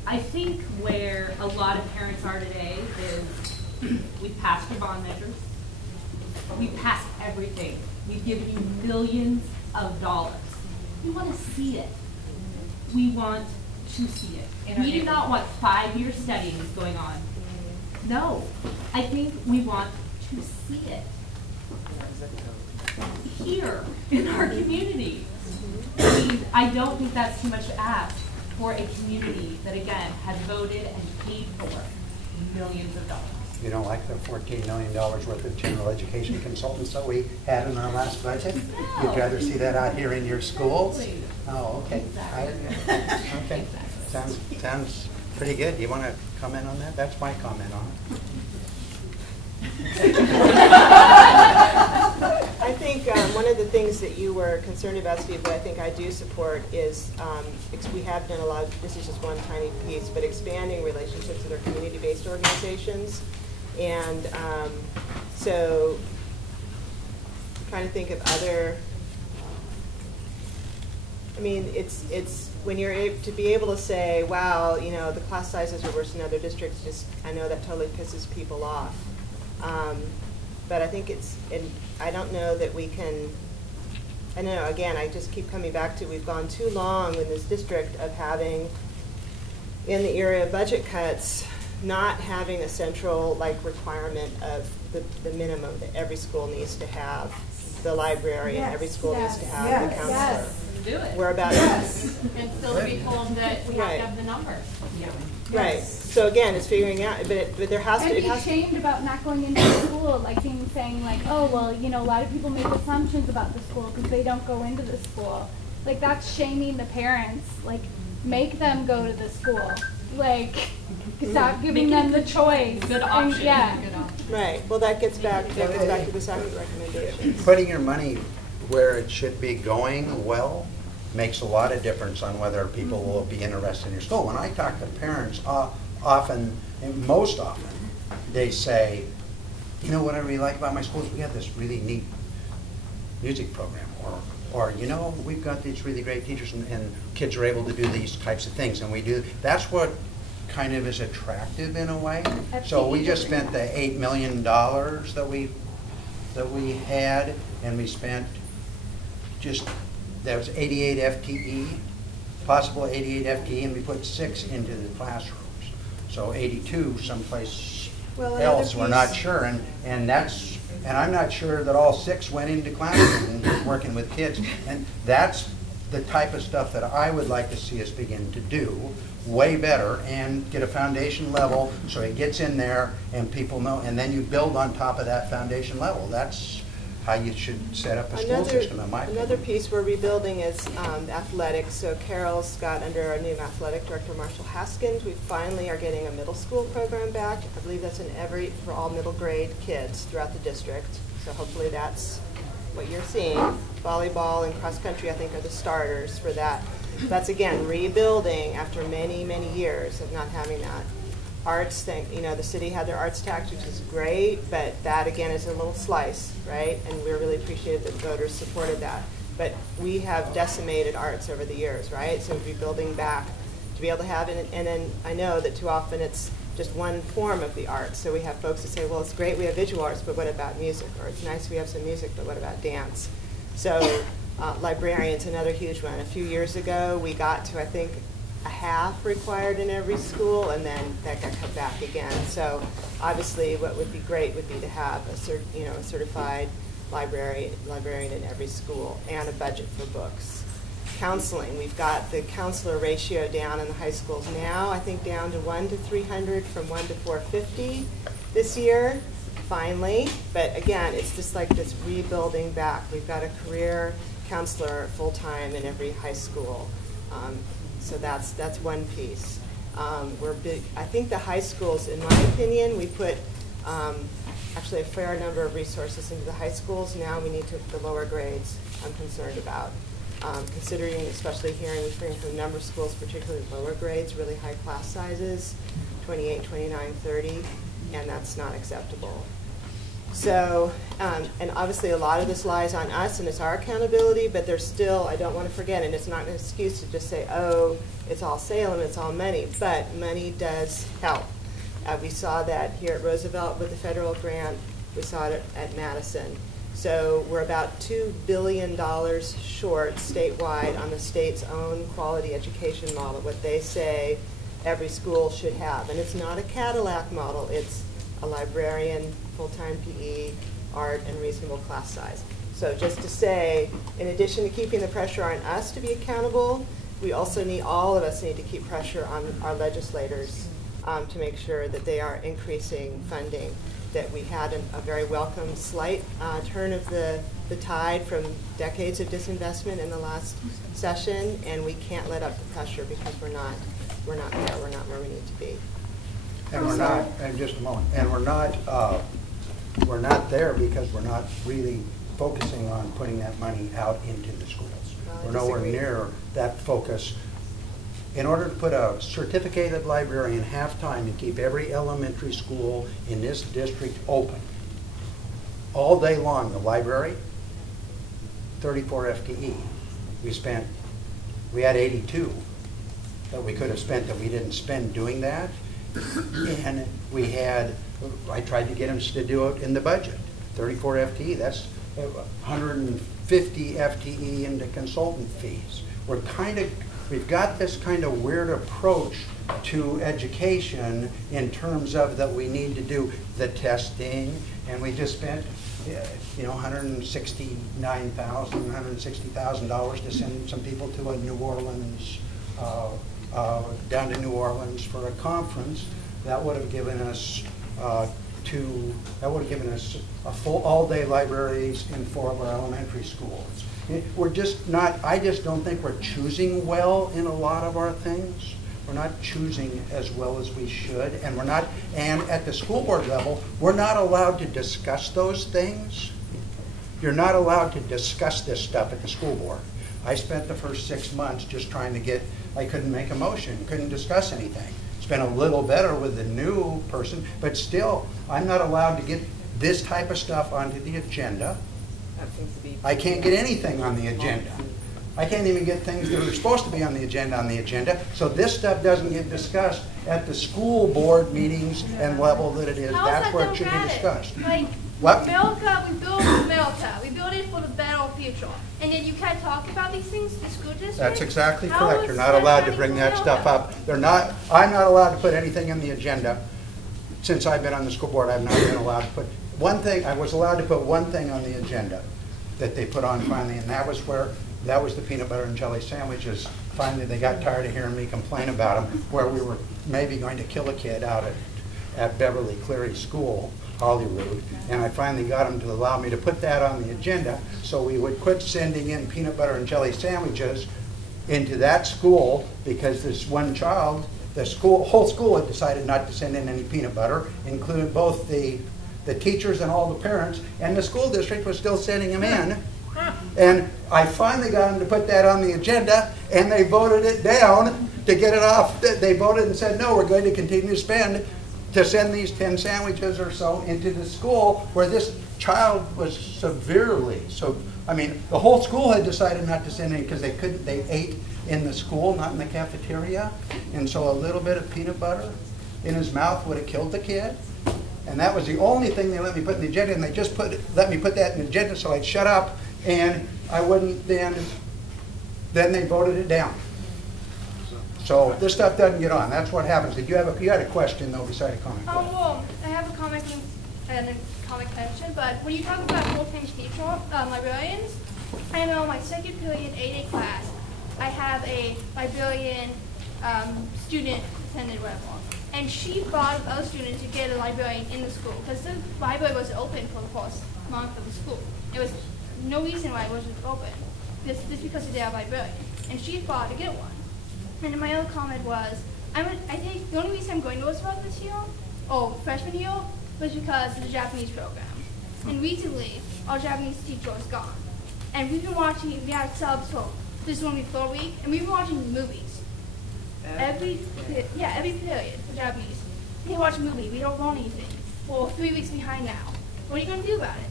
I think where a lot of parents are today is we've passed your bond measures. We've passed everything. We've given you millions of dollars. We want to see it. We want to see it. We do not want 5-year studies going on. No. I think we want to see it here in our community. I don't think that's too much to ask for a community that, again, has voted and paid for millions of dollars. You don't like the $14 million worth of general education consultants that we had in our last budget? No. You'd rather see that out here in your schools? Exactly. Oh, okay. Okay. Sounds pretty good. You want to comment on that? That's my comment on it. I think one of the things that you were concerned about, Steve, that I think I do support is we have done a lot of, this is just one tiny piece, but expanding relationships with our community-based organizations. And so I'm trying to think of other, it's when you're to be able to say, wow, the class sizes are worse in other districts, I know that totally pisses people off. But I think and I don't know that we can, I know, again, I just keep coming back to we've gone too long in this district of having, in the area of budget cuts, not having a central requirement of the minimum that every school needs to have the library and every school needs to have the counselor. Do it. We're about And still to be told that we have Right. to have the numbers. Right. So again, it's figuring out, but there has to. And It be has shamed about not going into the school, saying oh, well, a lot of people make assumptions about the school because they don't go into the school. That's shaming the parents. Make them go to the school. Stop giving them the choice. Good And, option. yeah. Good option. Right. Well, that gets back to the second recommendation. Putting your money where it should be going well makes a lot of difference on whether people will be interested in your school. When I talk to parents, often, and most often, they say, what I really like about my school is we have this really neat music program, or we've got these really great teachers and kids are able to do these types of things, and we do. That's what kind of is attractive in a way. So we just spent the $8 million that we had, and we spent there was 88 FTE, possible 88 FTE, and we put 6 into the classrooms. So 82 someplace else, we're not sure, and I'm not sure that all 6 went into classrooms and working with kids. And that's the type of stuff that I would like to see us begin to do way better and get a foundation level so it gets in there and people know, and then you build on top of that foundation level. That's how you should set up a school system, in my opinion. Another piece we're rebuilding is athletics. So Carol's got under our new athletic director, Marshall Haskins. We finally are getting a middle school program back. I believe that's for all middle grade kids throughout the district. So hopefully that's what you're seeing. Volleyball and cross country, I think, are the starters for that. That's, again, rebuilding after many, many years of not having that. Arts thing, the city had their arts tax, which is great, but that again is a little slice, right? And we're really appreciative that voters supported that. But we have decimated arts over the years, right? So rebuilding back to be able to have it, and then I know that too often it's just one form of the arts. So we have folks that say, well, it's great we have visual arts, but what about music? Or it's nice we have some music, but what about dance? So librarians, another huge one. A few years ago, we got to, I think, a half required in every school, and then that got cut back again. So obviously what would be great would be to have a certified librarian in every school and a budget for books. Counseling, we've got the counselor ratio down in the high schools now, I think down to 1 to 300 from 1 to 450 this year, finally. But again, it's just this rebuilding back. We've got a career counselor full-time in every high school. So that's one piece. We're big. I think the high schools, in my opinion, we put actually a fair number of resources into the high schools. Now we need the lower grades I'm concerned about. Considering, especially hearing from a number of schools, particularly lower grades, really high class sizes, 28, 29, 30, and that's not acceptable. So, and obviously a lot of this lies on us and it's our accountability, but there's still, I don't want to forget, and it's not an excuse to just say, oh, it's all Salem, it's all money, but money does help. We saw that here at Roosevelt with the federal grant, we saw it at Madison. So we're about $2 billion short statewide on the state's own quality education model, what they say every school should have. And it's not a Cadillac model, it's a librarian, full-time PE, art, and reasonable class size. So just to say, in addition to keeping the pressure on us to be accountable, we also need, all of us need to keep pressure on our legislators to make sure that they are increasing funding, that we had a very welcome slight turn of the tide from decades of disinvestment in the last session, and we can't let up the pressure because we're not there, we're not where we need to be. And we're not, and just a moment, and we're not there because we're not really focusing on putting that money out into the schools. We're nowhere near that focus. In order to put a certificated librarian half-time and keep every elementary school in this district open all day long, the library, 34 FTE. We had 82 that we could have spent that we didn't spend doing that. And I tried to get them to do it in the budget. 34 FTE, that's 150 FTE into consultant fees. We've got this kind of weird approach to education in terms of that we need to do the testing, and we just spent $160,000 to send some people to a New Orleans, down to New Orleans for a conference. That would have given us a full all-day libraries in 4 of our elementary schools. We're just not, I just don't think we're choosing well in a lot of our things. We're not choosing as well as we should, and we're not, and at the school board level, we're not allowed to discuss those things. You're not allowed to discuss this stuff at the school board. I spent the first 6 months just trying to get, I couldn't make a motion, couldn't discuss anything. It's been a little better with the new person, but still, I'm not allowed to get this type of stuff onto the agenda. I can't get anything on the agenda. I can't even get things that are supposed to be on the agenda. So this stuff doesn't get discussed at the school board meetings and level that it is. That's where it should be discussed. Like, what? America, we build America. We build it for the better future. And then you can't talk about these things to school districts? That's exactly correct. You're not allowed to bring that stuff up. I'm not allowed to put anything in the agenda. Since I've been on the school board, I've not been allowed to put one thing. I was allowed to put one thing on the agenda that they put on finally, and that was the peanut butter and jelly sandwiches. Finally, they got tired of hearing me complain about them, where we were maybe going to kill a kid out at Beverly Cleary School, Holyrood, and I finally got them to allow me to put that on the agenda so we would quit sending in peanut butter and jelly sandwiches into that school, because this one child, whole school had decided not to send in any peanut butter, including both the teachers and all the parents, and the school district was still sending them in. And I finally got them to put that on the agenda, and they voted it down to get it off. They voted and said, no, we're going to continue to send these 10 sandwiches or so into the school where this child was severely, I mean, the whole school had decided not to send in because they ate in the school, not in the cafeteria. And so a little bit of peanut butter in his mouth would have killed the kid. And that was the only thing they let me put in the agenda, and they just let me put that in the agenda so I'd shut up and I wouldn't then they voted it down. So this stuff doesn't get on. That's what happens. You had a question though beside a comment. Well, I have a comment and a comment mention, but when you talk about full-time teacher librarians, I know my second period 8A class, I have a librarian student attended whatever. And she fought with other students to get a librarian in the school because the library was open for the first month of the school. There was no reason why it wasn't open, just because they have a librarian. And she fought to get one. And then my other comment was, I think the only reason I'm going to Roosevelt this year, freshman year, was because of the Japanese program. And recently, our Japanese teacher is gone. And we had subs for, this is only the 3rd week, and we've been watching movies. Every period for Japanese. We watch a movie, we don't learn anything. We're 3 weeks behind now. What are you going to do about it?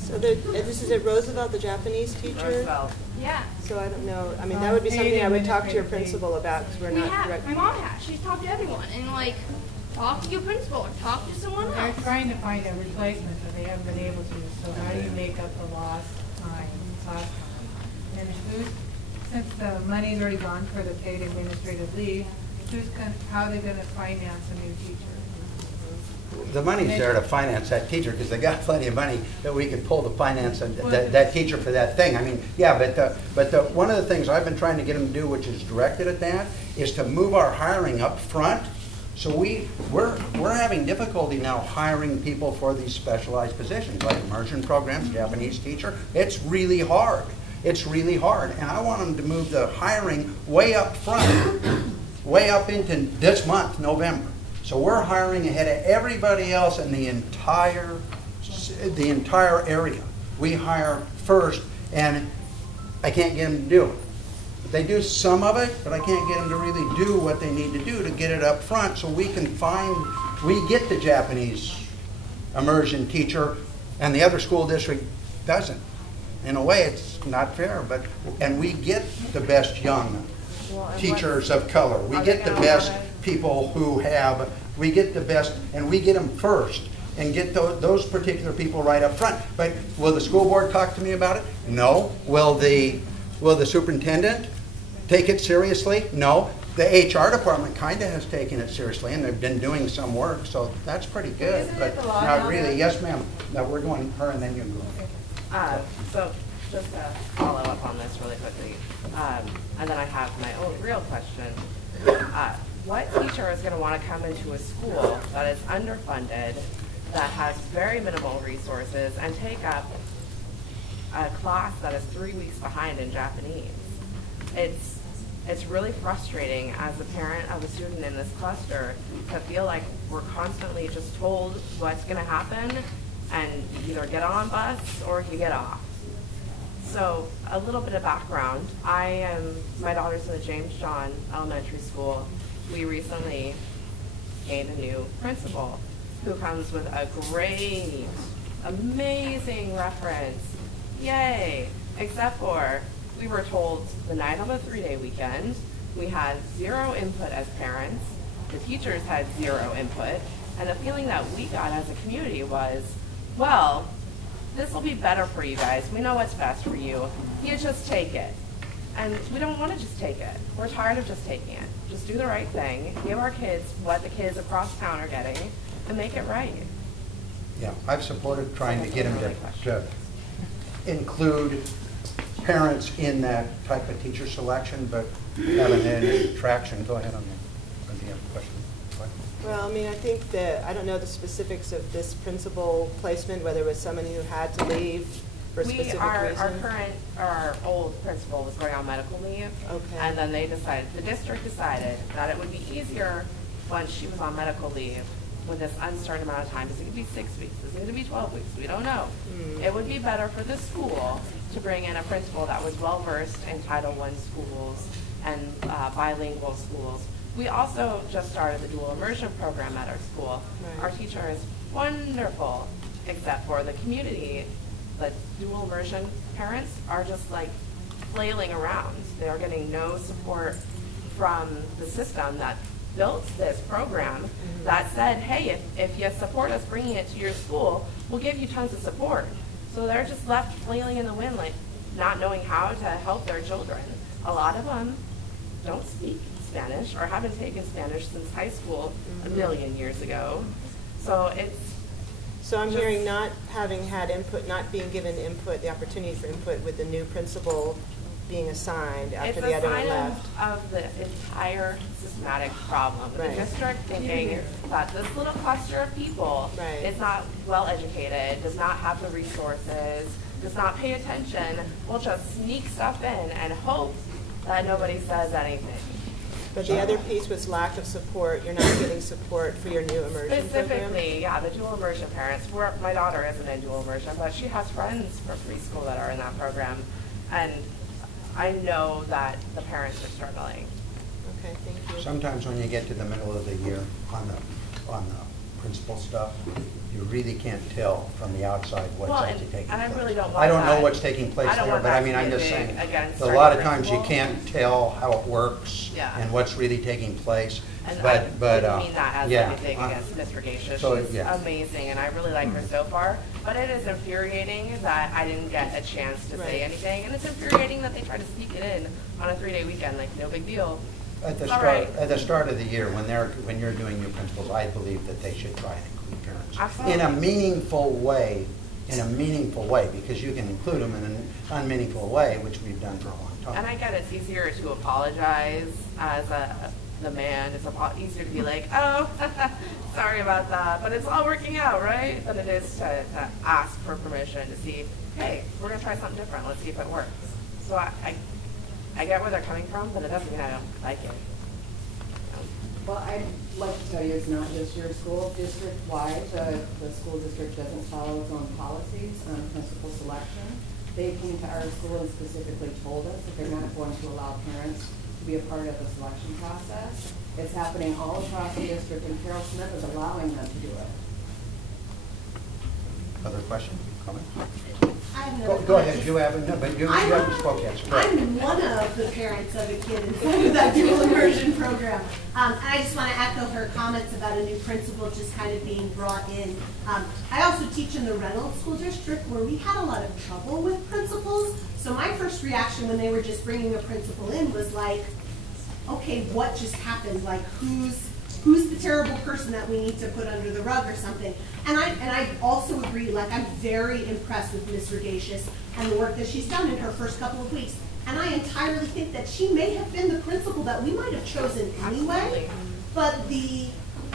So this is at Roosevelt, the Japanese teacher? Roosevelt. Yeah. So I don't know, I mean, that would be something I would talk to your principal about, because we're not direct. My mom has. She's talked to everyone, and talk to your principal, or talk to someone else. They're trying to find a replacement, but they haven't been able to. So how do you make up the lost time, class time? And since the money's already gone for the paid administrative leave, how are they going to finance a new teacher? The money's there to finance that teacher because they got plenty of money that we could pull to finance that teacher for that thing. I mean, yeah, but one of the things I've been trying to get them to do, which is directed at that, is to move our hiring up front. So we're having difficulty now hiring people for these specialized positions like immersion programs, Japanese teacher. It's really hard. It's really hard, and I want them to move the hiring way up front, way up into this month, November. So we're hiring ahead of everybody else in the entire area. We hire first, and I can't get them to do it. They do some of it, but I can't get them to really do what they need to do to get it up front so we get the Japanese immersion teacher, and the other school district doesn't. In a way, it's not fair, and we get the best young teachers of color. We get the best people we get the best, and we get them first and get those particular people right up front. But will the school board talk to me about it? No. Will the superintendent take it seriously? No. The HR department kind of has taken it seriously, and they've been doing some work, so that's pretty good. Isn't it But the law not now really. that- Yes, ma'am. No, we're going her, and then you go. So just to follow up on this really quickly, and then I have my own real question. What teacher is going to want to come into a school that is underfunded, that has very minimal resources, and take up a class that is 3 weeks behind in Japanese? It's really frustrating as a parent of a student in this cluster to feel like we're constantly just told what's going to happen, and you either get on bus or you get off. So a little bit of background. My daughter's in the James John Elementary School. We recently gained a new principal who comes with a great, amazing reference. Yay! Except for we were told the night of a 3-day weekend, we had 0 input as parents, the teachers had 0 input, and the feeling that we got as a community was, well, this will be better for you guys. We know what's best for you. You just take it. And we don't want to just take it. We're tired of just taking it. Just do the right thing, give our kids what the kids across town are getting, and make it right. Yeah, I've supported trying to get them to include parents in that type of teacher selection, but haven't had any traction. Go ahead on that. Do you have a question? Well, I mean, I think that, I don't know the specifics of this principal placement, whether it was someone who had to leave for a specific reason. Our old principal was going on medical leave. Okay. And then the district decided that it would be easier once she was on medical leave with this uncertain amount of time. Is it going to be 6 weeks? Is it going to be 12 weeks? We don't know. It would be better for the school to bring in a principal that was well-versed in Title I schools and bilingual schools. We also just started the dual immersion program at our school. Right. Our teacher is wonderful, except for the community. The dual immersion parents are just like flailing around. They're getting no support from the system that built this program that said, hey, if you support us bringing it to your school, we'll give you tons of support. So they're just left flailing in the wind, like not knowing how to help their children. A lot of them don't speak Spanish or haven't taken Spanish since high school a million years ago. So I'm hearing not having had input, not being given input, the opportunity for input with the new principal being assigned after the other one left. It's a sign of the entire systematic problem. Right. The district thinking that this little cluster of people is not well educated, does not have the resources, does not pay attention, will just sneak stuff in and hope that nobody says anything. But the other piece was lack of support. You're not getting support for your new immersion Specifically, program? yeah, the dual immersion parents. My daughter isn't in dual immersion, but she has friends from preschool that are in that program. And I know that the parents are struggling. Okay, thank you. Sometimes when you get to the middle of the year on the principal stuff, you really can't tell from the outside what's actually taking place. And I really don't want I don't know what's taking place there, but I mean, I'm just saying, a lot of times you can't tell how it works and what's really taking place. And but I didn't mean that as anything against Ms. Regacia. She's amazing, and I really like her so far. But it is infuriating that I didn't get a chance to say anything, and it's infuriating that they try to sneak it in on a 3-day weekend, like no big deal. At the start of the year, when you're doing new principles, I believe that they should try and include parents. Absolutely. In a meaningful way, because you can include them in an unmeaningful way, which we've done for a long time. And I get it's easier to apologize as the man. It's easier to be like, oh, sorry about that, but it's all working out, right? Than it is to ask for permission to see, hey, we're going to try something different. Let's see if it works. So I get where they're coming from, but it doesn't mean I don't like it. Well, I'd like to tell you it's not just your school. District-wide, the school district doesn't follow its own policies on principal selection. They came to our school and specifically told us that they're not going to allow parents to be a part of the selection process. It's happening all across the district, and Carol Smith is allowing them to do it. Other question? Comment? Go ahead. You haven't spoken yet. I'm one of the parents of a kid inside of that dual immersion program. And I just want to echo her comments about a new principal just kind of being brought in. I also teach in the Reynolds School District where we had a lot of trouble with principals. So my first reaction when they were just bringing a principal in was like, okay, what just happened? Like, who's the terrible person that we need to put under the rug or something? And I also agree, like, I'm very impressed with Ms. Regatius and the work that she's done in her first couple of weeks. And I entirely think that she may have been the principal that we might have chosen anyway, but the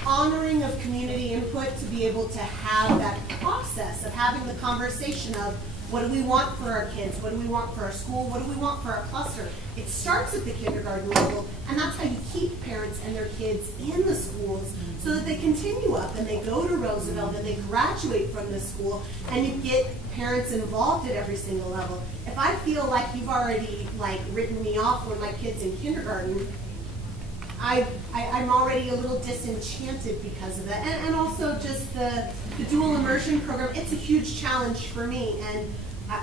honoring of community input to be able to have that process of having the conversation of what do we want for our kids, what do we want for our school, what do we want for our cluster. It starts at the kindergarten level, and that's how you keep parents and their kids in the schools so that they continue up and they go to Roosevelt and they graduate from the school, and you get parents involved at every single level. If I feel like you've already like written me off when my kid's in kindergarten, I'm already a little disenchanted because of that. And also just the dual immersion program, it's a huge challenge for me. And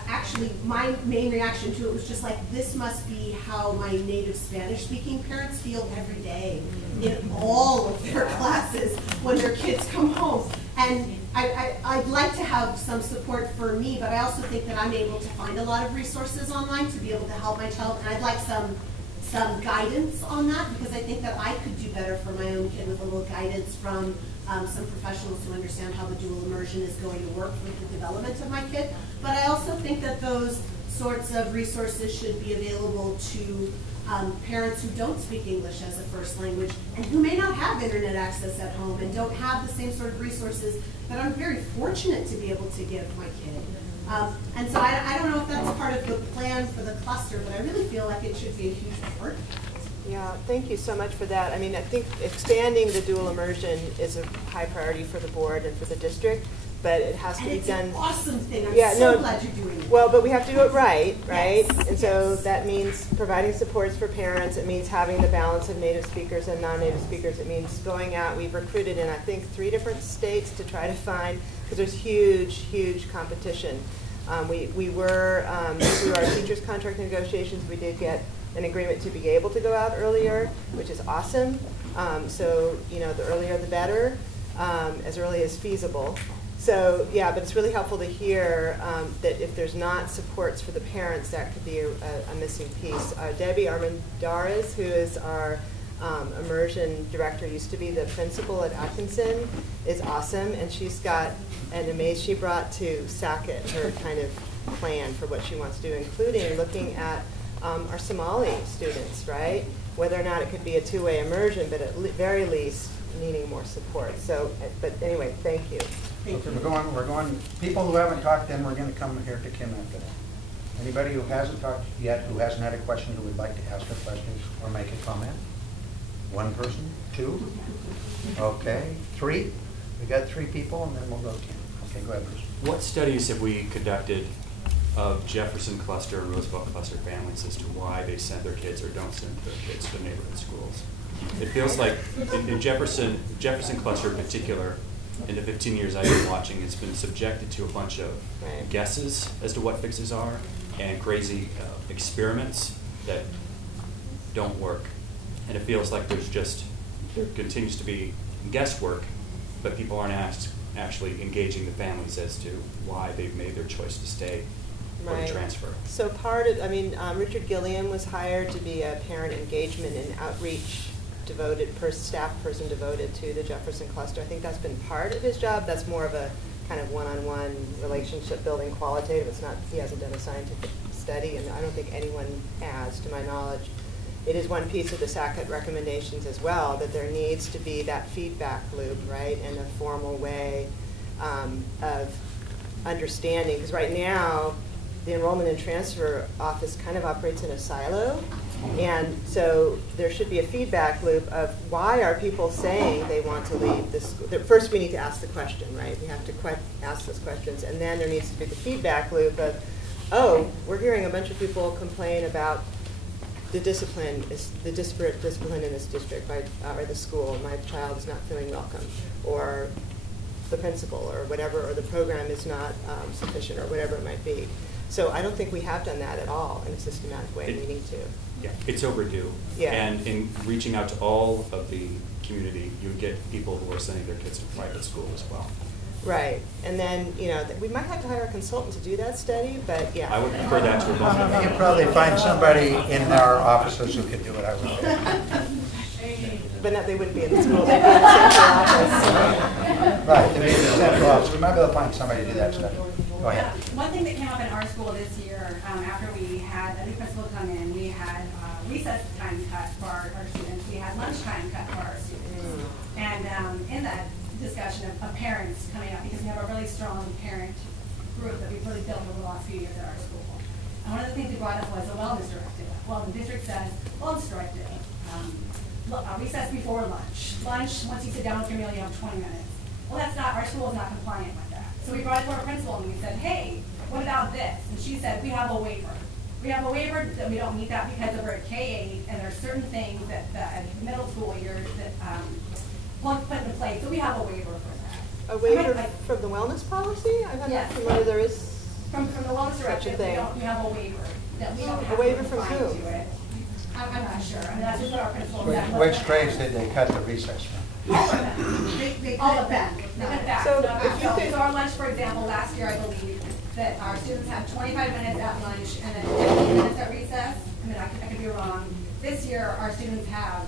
actually, my main reaction to it was just like, this must be how my native Spanish-speaking parents feel every day in all of their classes when their kids come home. And I'd like to have some support for me, but I also think that I'm able to find a lot of resources online to be able to help my child. And I'd like some guidance on that, because I think that I could do better for my own kid with a little guidance from some professionals who understand how the dual immersion is going to work with the development of my kid. But I also think that those sorts of resources should be available to parents who don't speak English as a first language and who may not have internet access at home and don't have the same sort of resources that I'm very fortunate to be able to give my kid. And so I don't know if that's part of the plan for the cluster, but I really feel like it should be a huge part. Yeah, thank you so much for that. I mean, I think expanding the dual immersion is a high priority for the board and for the district, but it has to be done. It's an awesome thing. I'm so glad you're doing it. Well, but we have to do it right, right? Yes, and so that means providing supports for parents. It means having the balance of native speakers and non-native speakers. It means going out. We've recruited in, I think, 3 different states to try to find, because there's huge, huge competition. We were, through our teachers' contract negotiations, we did get an agreement to be able to go out earlier, which is awesome. So, you know, the earlier the better, as early as feasible. So, yeah, but it's really helpful to hear that if there's not supports for the parents, that could be a missing piece. Debbie Armendariz, who is our immersion director, used to be the principal at Adkins, is awesome, and she's got an amazing, she brought to SACIT her kind of plan for what she wants to do, including looking at our Somali students, right? Whether or not it could be a two-way immersion, but at very least needing more support. So, but anyway, thank you. Okay, we're going, people who haven't talked, then we're going to come here to Kim after that. Anybody who hasn't talked yet, who hasn't had a question, who would like to ask a question or make a comment? 1 person? 2? Okay, 3? We got 3 people, and then we'll go to Kim. Okay, go ahead, Bruce. What studies have we conducted of Jefferson cluster and Roosevelt cluster families as to why they send their kids or don't send their kids to neighborhood schools? It feels like in Jefferson cluster in particular, in the 15 years I've been watching, it's been subjected to a bunch of guesses as to what fixes are and crazy experiments that don't work. And it feels like there continues to be guesswork, but people aren't actually engaging the families as to why they've made their choice to stay or to transfer. So part of, I mean, Richard Gilliam was hired to be a parent engagement and outreach staff person devoted to the Jefferson cluster. I think that's been part of his job. That's more of a kind of one-on-one relationship building qualitative. It's not, he hasn't done a scientific study, and I don't think anyone has, to my knowledge. It is one piece of the SACIT recommendations as well, that there needs to be that feedback loop, right, and a formal way of understanding. Because right now, the enrollment and transfer office kind of operates in a silo. And so there should be a feedback loop of why are people saying they want to leave this school. First, we need to ask the question, right? We have to ask those questions. And then there needs to be the feedback loop of, oh, we're hearing a bunch of people complain about the disparate discipline in this district, or the school. My child is not feeling welcome, or the principal, or whatever, or the program is not sufficient, or whatever it might be. So I don't think we have done that at all in a systematic way. We need to. Yeah, it's overdue. Yeah. And in reaching out to all of the community, you would get people who are sending their kids to private school as well. Right, and then, you know, we might have to hire a consultant to do that study, but yeah. I would prefer that to a consultant. You could probably find somebody in our offices who could do it, I would think. But not, they wouldn't be in the school, they'd be in the central office. Right, they'd be in the central office. We might be able to find somebody to do that study. Go ahead. One thing that came up in our school this year, after we had a new principal come in, we had recess time cut for our students. We had lunchtime cut for our students. And in that discussion of parents coming up, because we have a really strong parent group that we've really built over the last few years at our school. And one of the things we brought up was a wellness directive. Well, the district says, wellness directive, recess before lunch. Lunch, once you sit down with your meal, you have 20 minutes. Well, that's not, our school is not compliant with that. So we brought it to our principal and we said, hey, what about this? And she said, we have a waiver. We have a waiver that we don't meet that because we're at K-8 and there are certain things that the middle school years that won't put into place. So we have a waiver for that. A waiver from the wellness policy? I'm not familiar there is from the wellness such a directive, thing. we have a waiver that we don't have A waiver to from comply who? to it. I'm not sure. I mean, that's just what our principal said. Which grades did they cut the recess from? All of them. They all of them. They cut back. So if you could, so our lunch, for example, last year I believe that our students had 25 minutes at lunch and then 15 minutes at recess. I mean, I could be wrong. This year, our students have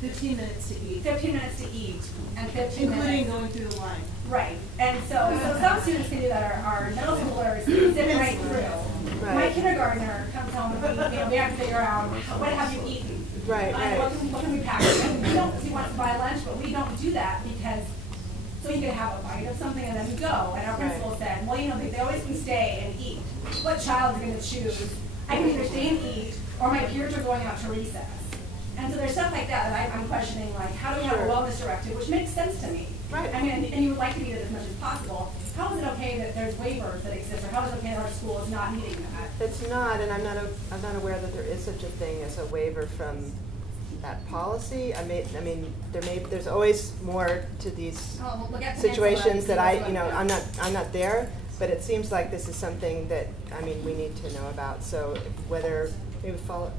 15 minutes to eat. 15 minutes to eat and 15 Including minutes. going through the line. Right. And so some students can do that. Our middle schoolers sit right through. Right. My kindergartner comes home and we have to figure out, what have you eaten? Right, right. What can we pack? And we don't, he wants to buy lunch, but we don't do that because, so he could have a bite of something and then go. And our principal said, well, you know, they always can stay and eat. What child is going to choose? I can either stay and eat, or my peers are going out to recess. And so there's stuff like that that I'm questioning, like, how do we have a wellness directive, which makes sense to me. Right. I mean, and you would like to meet it as much as possible. How is it okay that there's waivers that exist, or how is it okay that our school is not meeting that? It's not, and I'm not aware that there is such a thing as a waiver from that policy. There's always more to these situations that I'm not there, but it seems like this is something that, we need to know about. So whether maybe follow.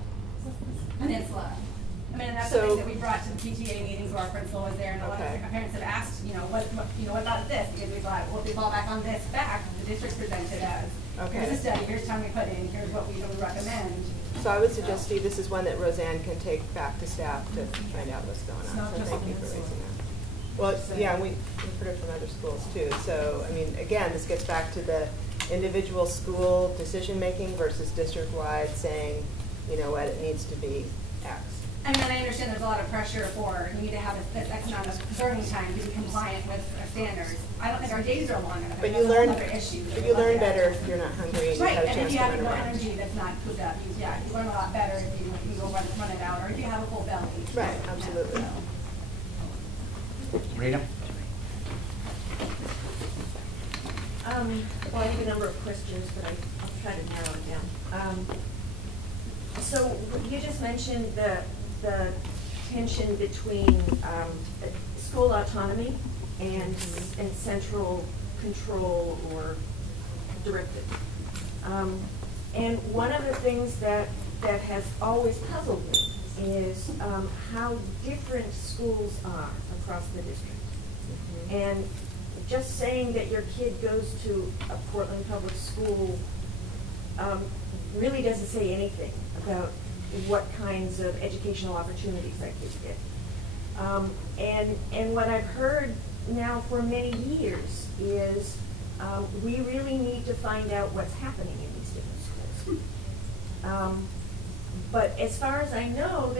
Peninsula. I mean, and that's the thing that we brought to the PTA meetings where our principal was there, and a lot of parents have asked, what about this? Because we thought, well, if we fall back on this fact, the district presented as, here's a study, here's time we put in, here's what we recommend. So I would suggest, Steve, this is one that Roseanne can take back to staff to find out what's going on. So thank you for raising that. Well, yeah, we've heard it from other schools too. So, again, this gets back to the individual school decision-making versus district-wide saying, you know what, it needs to be X. I understand there's a lot of pressure for, you need to have this X amount of learning time to be compliant with our standards. I don't think our days are long enough. But you learn better if you're not hungry and you have a chance to run and if you have no around. energy that's not cooked up, you learn a lot better if you go run it out, or if you have a full belly. Right, absolutely. Rita? Well, I have a number of questions, but I'll try to narrow it down. So you just mentioned the tension between school autonomy and central control or directive. And one of the things that has always puzzled me is how different schools are across the district. And just saying that your kid goes to a Portland public school really doesn't say anything about what kinds of educational opportunities that kids get. And what I've heard now for many years is we really need to find out what's happening in these different schools. But as far as I know,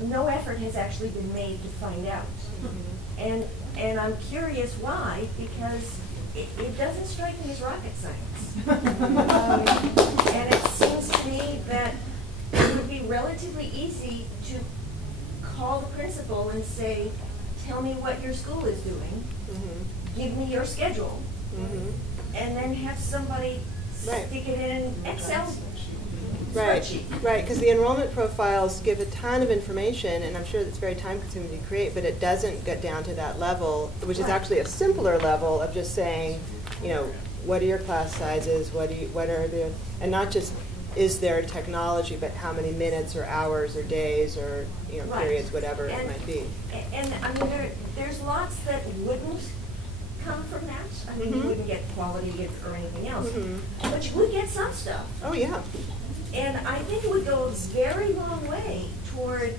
no effort has actually been made to find out. And I'm curious why, because it doesn't strike me as rocket science. And it seems to me that it would be relatively easy to call the principal and say, tell me what your school is doing, give me your schedule, and then have somebody stick it in an Excel spreadsheet. Right, because the enrollment profiles give a ton of information, and I'm sure that's very time-consuming to create, but it doesn't get down to that level, which is actually a simpler level of just saying, what are your class sizes, what are the, and not just is there technology, but how many minutes or hours or days or periods, whatever it might be. And there's lots that wouldn't come from that. I mean, you Mhm. wouldn't get quality or anything else, Mhm. but you would get some stuff. Oh, yeah. And I think it would go a very long way toward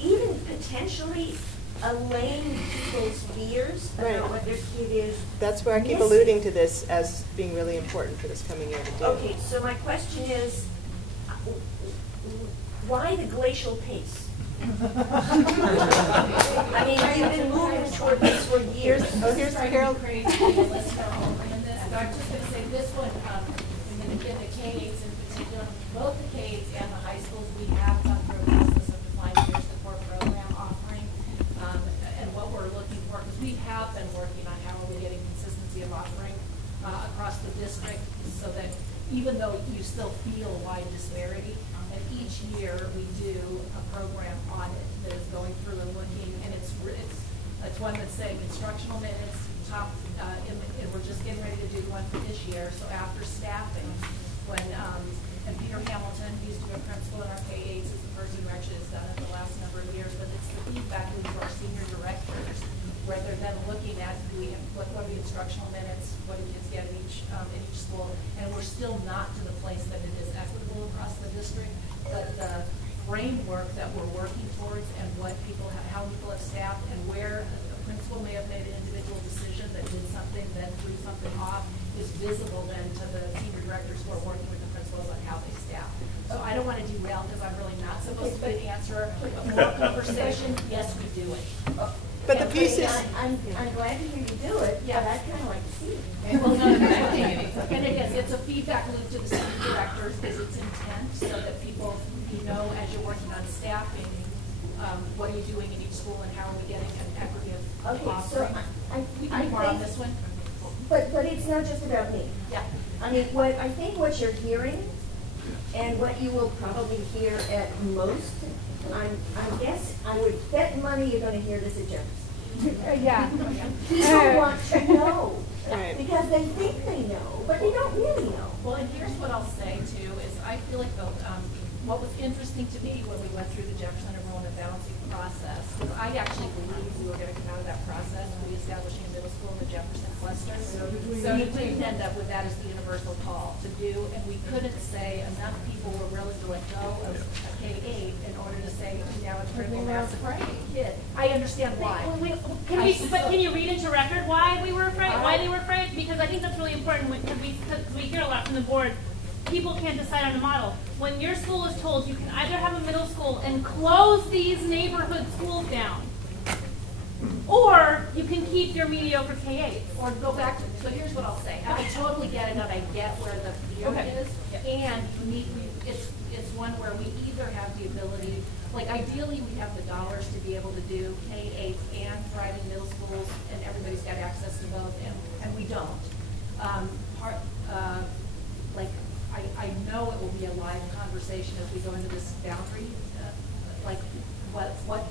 even potentially allaying people's fears Right. about what their kid is. That's where I keep missing. alluding to this as being really important for this coming year to do. Okay, so my question is, why the glacial pace? I mean, you've been moving toward this for years. Oh, here's Carol. Crazy, let's go over in this. But I'm just going to say this one, in the K-8s in particular, both the K-8s and the high schools, we have gone through a process of defining here's the core program offering and what we're looking for, because we have been working on how are we getting consistency of offering across the district so that even though you still feel a wide disparity, and each year we do a program audit that is going through and looking, and it's one that's saying instructional minutes, top, and we're just getting ready to do one for this year. So after staffing, when and Peter Hamilton, he used to be a principal in our K-8s, is the person who actually has done it the last number of years, but it's the feedback loop for our senior directors, where they're then looking at what are the instructional minutes, what do kids get in each school, and we're still not to the place that it is equitable across the district, but the framework that we're working towards and what people have, how people have staffed, and where a principal may have made an individual decision that did something, then threw something off, is visible then to the senior directors who are working with the principals on how they staff. So I don't want to derail because I'm really not supposed to be an answerer, but more conversation, yes, we do it. But the piece is... I'm glad to hear you do it, Yeah. but I'd kind of like to see it. Well, no, and again, it's a feedback loop to the senior directors because it's intent so that people, you know, as you're working on staffing, what are you doing in each school and how are we getting an equity of offering? We can do more on this one. But it's not just about me. Yeah. I mean, what you're hearing, and what you will probably hear at most, I guess I would bet money you're going to hear this at Jefferson. Yeah. People want to know Right. because they think they know, but they don't really know. Well, and here's what I'll say too, is I feel like what was interesting to me when we went through the Jefferson enrollment balancing process, was I actually believed we were going to come out of that process reestablishing a middle school in the Jefferson cluster. So we didn't end up with that as the universal call to do, and we couldn't say enough people were willing to let go of a K-8 in order to say now it's critical mass of kid. I understand why. Can you read into record why we were afraid? Why they were afraid? Because I think that's really important because we hear a lot from the board. People can't decide on a model. When your school is told you can either have a middle school and close these neighborhood schools down, or you can keep your mediocre K-8. Or go back to, so here's what I'll say. I totally get it and I get where the fear is. And it's one where we either have the ability, like ideally we have the dollars to be able to do K-8 and thriving middle schools and everybody's got access to both and we don't. I know it will be a live conversation as we go into this boundary, like what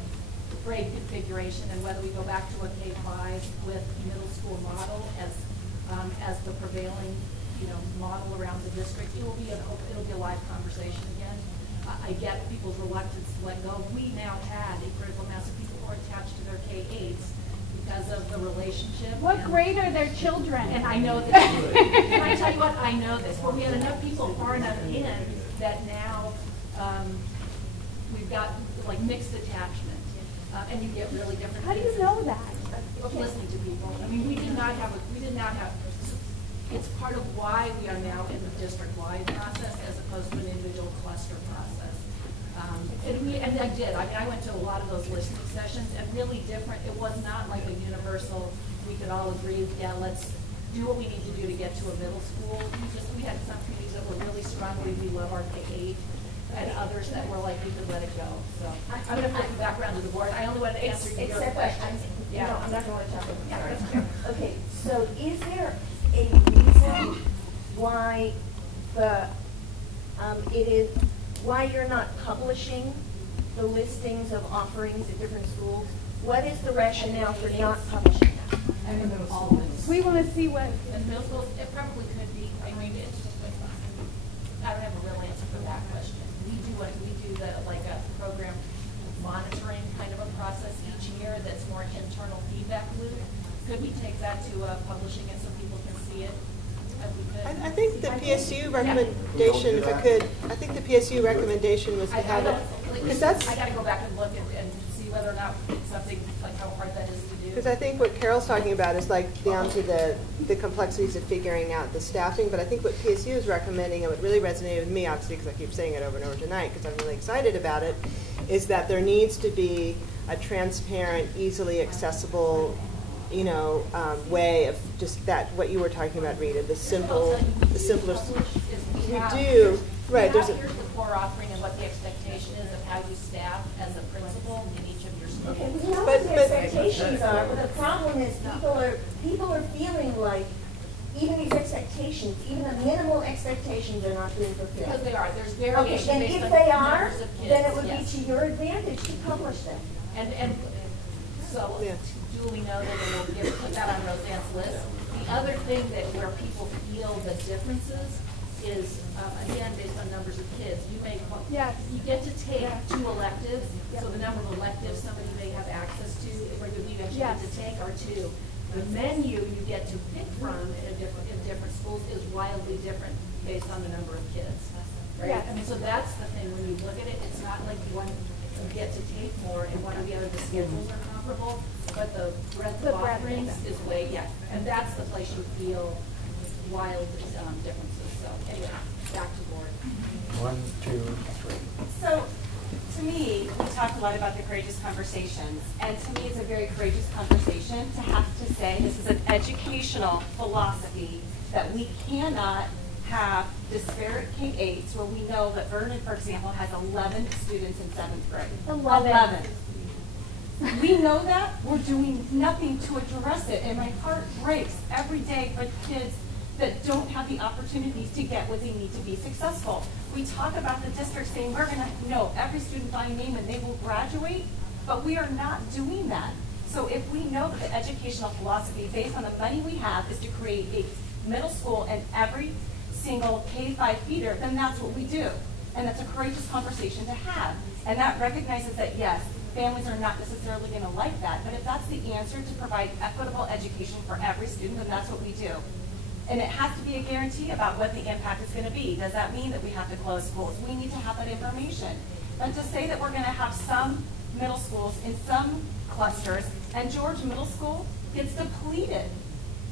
grade configuration and whether we go back to a K-5 with middle school model as the prevailing model around the district. It'll be a live conversation again. I get people's reluctance to let go. We now had a critical mass of people who are attached to their K-8s because of the relationship. What grade are their children? And I know this. Can I tell you what? I know this. But we had enough people far enough in that now we've got like mixed attachment, and you get really different. How do you know that? Listening to people. I mean, we did not have. It's part of why we are now in the district-wide process as opposed to an individual cluster process. And I did. I mean, I went to a lot of those listening sessions, and really different. It was not like a universal. We could all agree, yeah, let's do what we need to do to get to a middle school. We had some communities that were really strongly, we love our K-8, and others that were like, we could let it go. So I'm going to put you back around to the board. I only wanted to answer your question. No, I'm not going to talk about it. Yeah. Okay, so is there a reason why why you're not publishing the listings of offerings at different schools? What is the rationale for not publishing that? We want to see what. In middle schools, it probably could be. I mean, I don't have a real answer for that question. We do a program monitoring kind of a process each year that's more internal feedback loop. Could we take that to publishing it so people can see it? If we could? I think the PSU recommendation, if I could, I think the PSU recommendation was to have it, because that's, I gotta go back and look and see whether or not it's something, like how hard that is to do. because I think what Carol's talking about is like down to the complexities of figuring out the staffing, but I think what PSU is recommending, and what really resonated with me, obviously, because I keep saying it over and over tonight, because I'm really excited about it, is that there needs to be a transparent, easily accessible, you know, way of just that, what you were talking about, Rita, the simpler. We do, right, there's a. Here's the core offering and what the expectation is of how you staff as a principal in each of your schools. Okay, we know what the expectations are, but the problem is people are feeling like even these expectations, even the minimal expectations are not being fulfilled. Because they are. There's Okay, variation and based if on they the are, numbers of kids. then it would Yes. be to your advantage to publish them. And so duly noted, and we'll put that on Roseanne's list. The other thing that where people feel the differences is, again, based on numbers of kids. You may, you get to take 2 electives, so the number of electives somebody may have access to, or you actually get to take are 2. The menu you get to pick from in different schools is wildly different based on the number of kids, right? Yes. I mean, so that's the thing, when you look at it, it's not like one you get to take more and one or the other, the schedules are comparable, but the breadth of offerings is way, and that's the place you feel wild differences. So anyway, back to board. 1, 2, 3. So, to me, we talked a lot about the courageous conversations, and to me it's a very courageous conversation to have to say this is an educational philosophy that we cannot have disparate K-8s where we know that Vernon, for example, has 11 students in 7th grade. 11. We know that. We're doing nothing to address it, and my heart breaks every day for kids that don't have the opportunities to get what they need to be successful. We talk about the district saying we're going to know every student by name and they will graduate, but we are not doing that. So if we know that the educational philosophy based on the money we have is to create a middle school and every single K-5 feeder, then that's what we do. And that's a courageous conversation to have. And that recognizes that, yes, families are not necessarily going to like that, but if that's the answer to provide equitable education for every student, then that's what we do. And it has to be a guarantee about what the impact is going to be. Does that mean that we have to close schools? We need to have that information. But to say that we're going to have some middle schools in some clusters, and George Middle School gets depleted.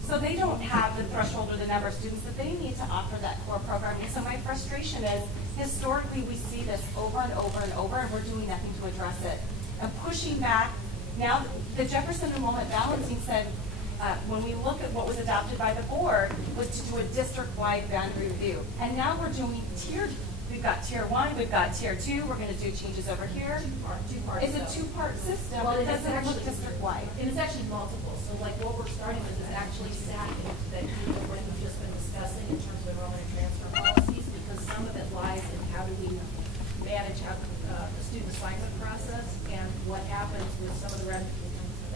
So they don't have the threshold or the number of students that they need to offer that core programming. So my frustration is, historically, we see this over and over and over, and we're doing nothing to address it. And pushing back, now the Jefferson Enrollment Balancing said, when we look at what was adopted by the board, was to do a district-wide boundary review. And now we're doing tiered. We've got tier 1, we've got tier 2, we're going to do changes over here. Two parts. It's a 2-part system, Well, but it it's doesn't look actually district-wide. And it's actually multiple. So like what we're starting with is actually stacking that what we've just been discussing in terms of enrollment and transfer policies, because some of it lies in how do we manage how the student assignment process and what happens with some of the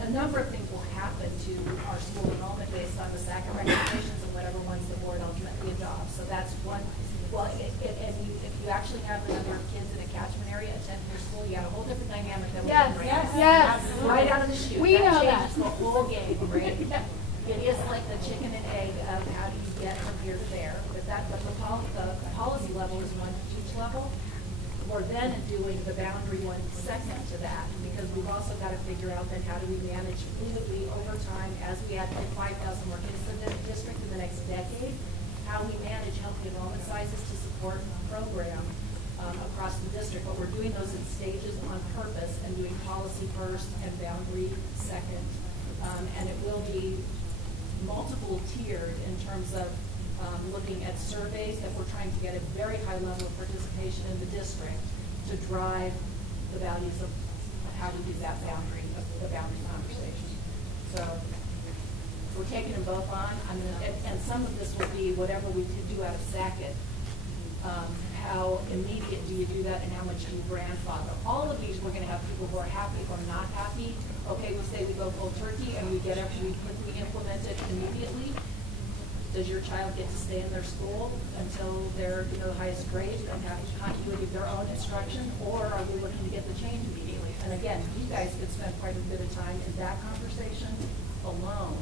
a number of things will happen to our school enrollment based on the SAC recommendations and whatever ones the board ultimately adopts. So that's one. Well, if you actually have the number of kids in a catchment area attending your school, you got a whole different dynamic than we have right now. Yes. Right out of the chute. We know changes that. the whole game, right? It is like the chicken and egg of how do you get from here to there. But the policy level is one to each level. We're then doing the boundary one second to that, because we've also got to figure out then how do we manage fluidly over time as we add like 5,000 more kids to the district in the next decade, how we manage healthy enrollment sizes to support the program across the district. But we're doing those in stages on purpose and doing policy first and boundary second. And it will be multiple tiered in terms of looking at surveys that we're trying to get a very high level of participation in the district to drive the values of how we do that boundary, the boundary conversation. So we're taking them both on. And some of this will be whatever we do out of SACIT. How immediate do you do that, and how much do you grandfather? All of these, we're going to have people who are happy or not happy. Okay, we'll say we go cold turkey and we quickly implement it immediately. Does your child get to stay in their school until they're the highest grade and have continuity of their own instruction, or are we looking to get the change immediately? And again, you guys could spend quite a bit of time in that conversation alone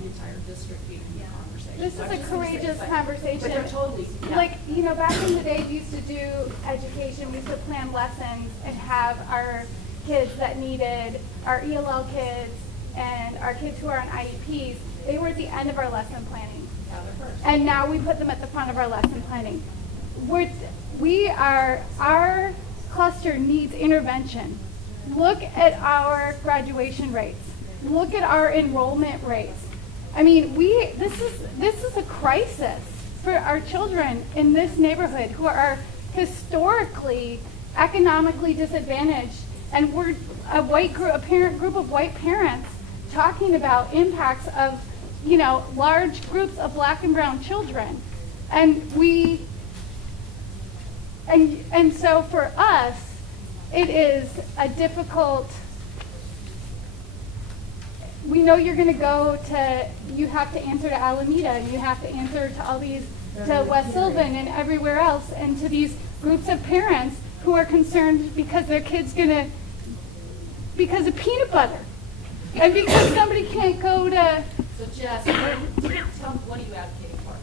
the entire district being in the conversation. This So is I'm a just gonna say courageous it's like- conversation. But they're totally, yeah. Like, you know, back in the day, we used to do education, we used to plan lessons and have our kids that needed, our ELL kids and our kids who are on IEPs, they were at the end of our lesson planning. Yeah, they're first. And now we put them at the front of our lesson planning. Our cluster needs intervention. Look at our graduation rates. Look at our enrollment rates. I mean, this is a crisis for our children in this neighborhood who are historically economically disadvantaged, and we're a parent group of white parents talking about impacts of, you know, large groups of black and brown children. And so for us, it is a difficult, we know you're going to you have to answer to Alameda, and you have to answer to all these, to West Sylvan and everywhere else, and to these groups of parents who are concerned because their kid's because of peanut butter, and because somebody can't go to. So Jess, what are you advocating for?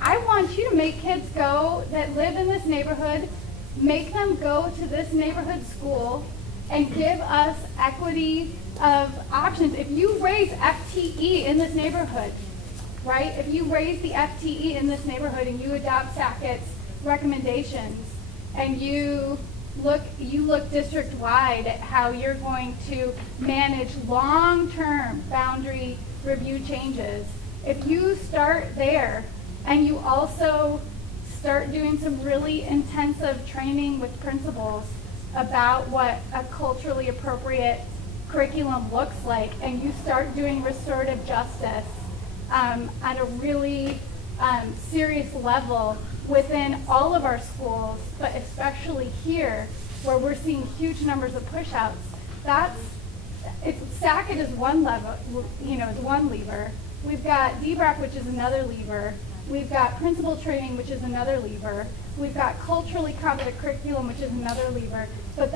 I want you to make kids that live in this neighborhood, make them go to this neighborhood school and give us equity of options. If you raise FTE in this neighborhood, right? If you raise the FTE in this neighborhood and you adopt Sackett's recommendations and you look district-wide at how you're going to manage long-term boundary review changes, if you start there and you also start doing some really intensive training with principals about what a culturally appropriate curriculum looks like, and you start doing restorative justice at a really serious level within all of our schools, but especially here where we're seeing huge numbers of pushouts, Sackett is one lever, is one lever. We've got DBRAC, which is another lever. We've got principal training, which is another lever. We've got culturally competent curriculum, which is another lever. But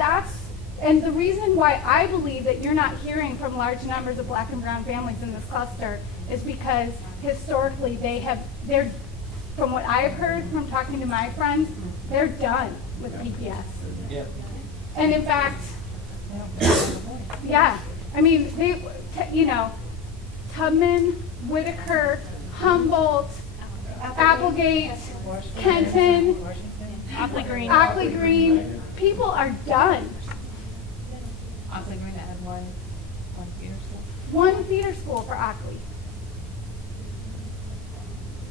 and the reason why I believe that you're not hearing from large numbers of black and brown families in this cluster is because historically they're, from what I've heard from talking to my friends, they're done with PPS. Yeah. And in fact, yeah, I mean, Tubman, Whitaker, Humboldt, Applegate, Kenton, Ockley Green, people are done. Ockley Green that had one feeder school? One feeder school for Ockley.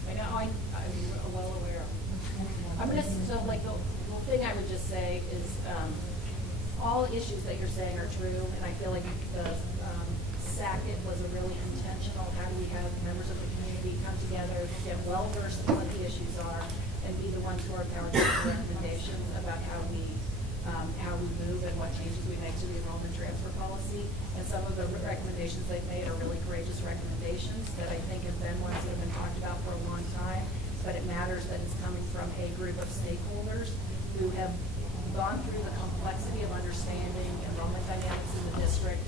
I know, I'm well aware of. The thing I would just say is, all issues that you're saying are true, and I feel like the Sackett was a really intentional, how do we have members of the community come together, get well versed in what the issues are, and be the ones who are powered to make recommendations about how we move and what changes we make to the enrollment transfer policy. And some of the recommendations they've made are really courageous recommendations that I think have been ones that have been talked about for a long time, but it matters that it's coming from a group of stakeholders who have gone through the complexity of understanding enrollment dynamics in the district,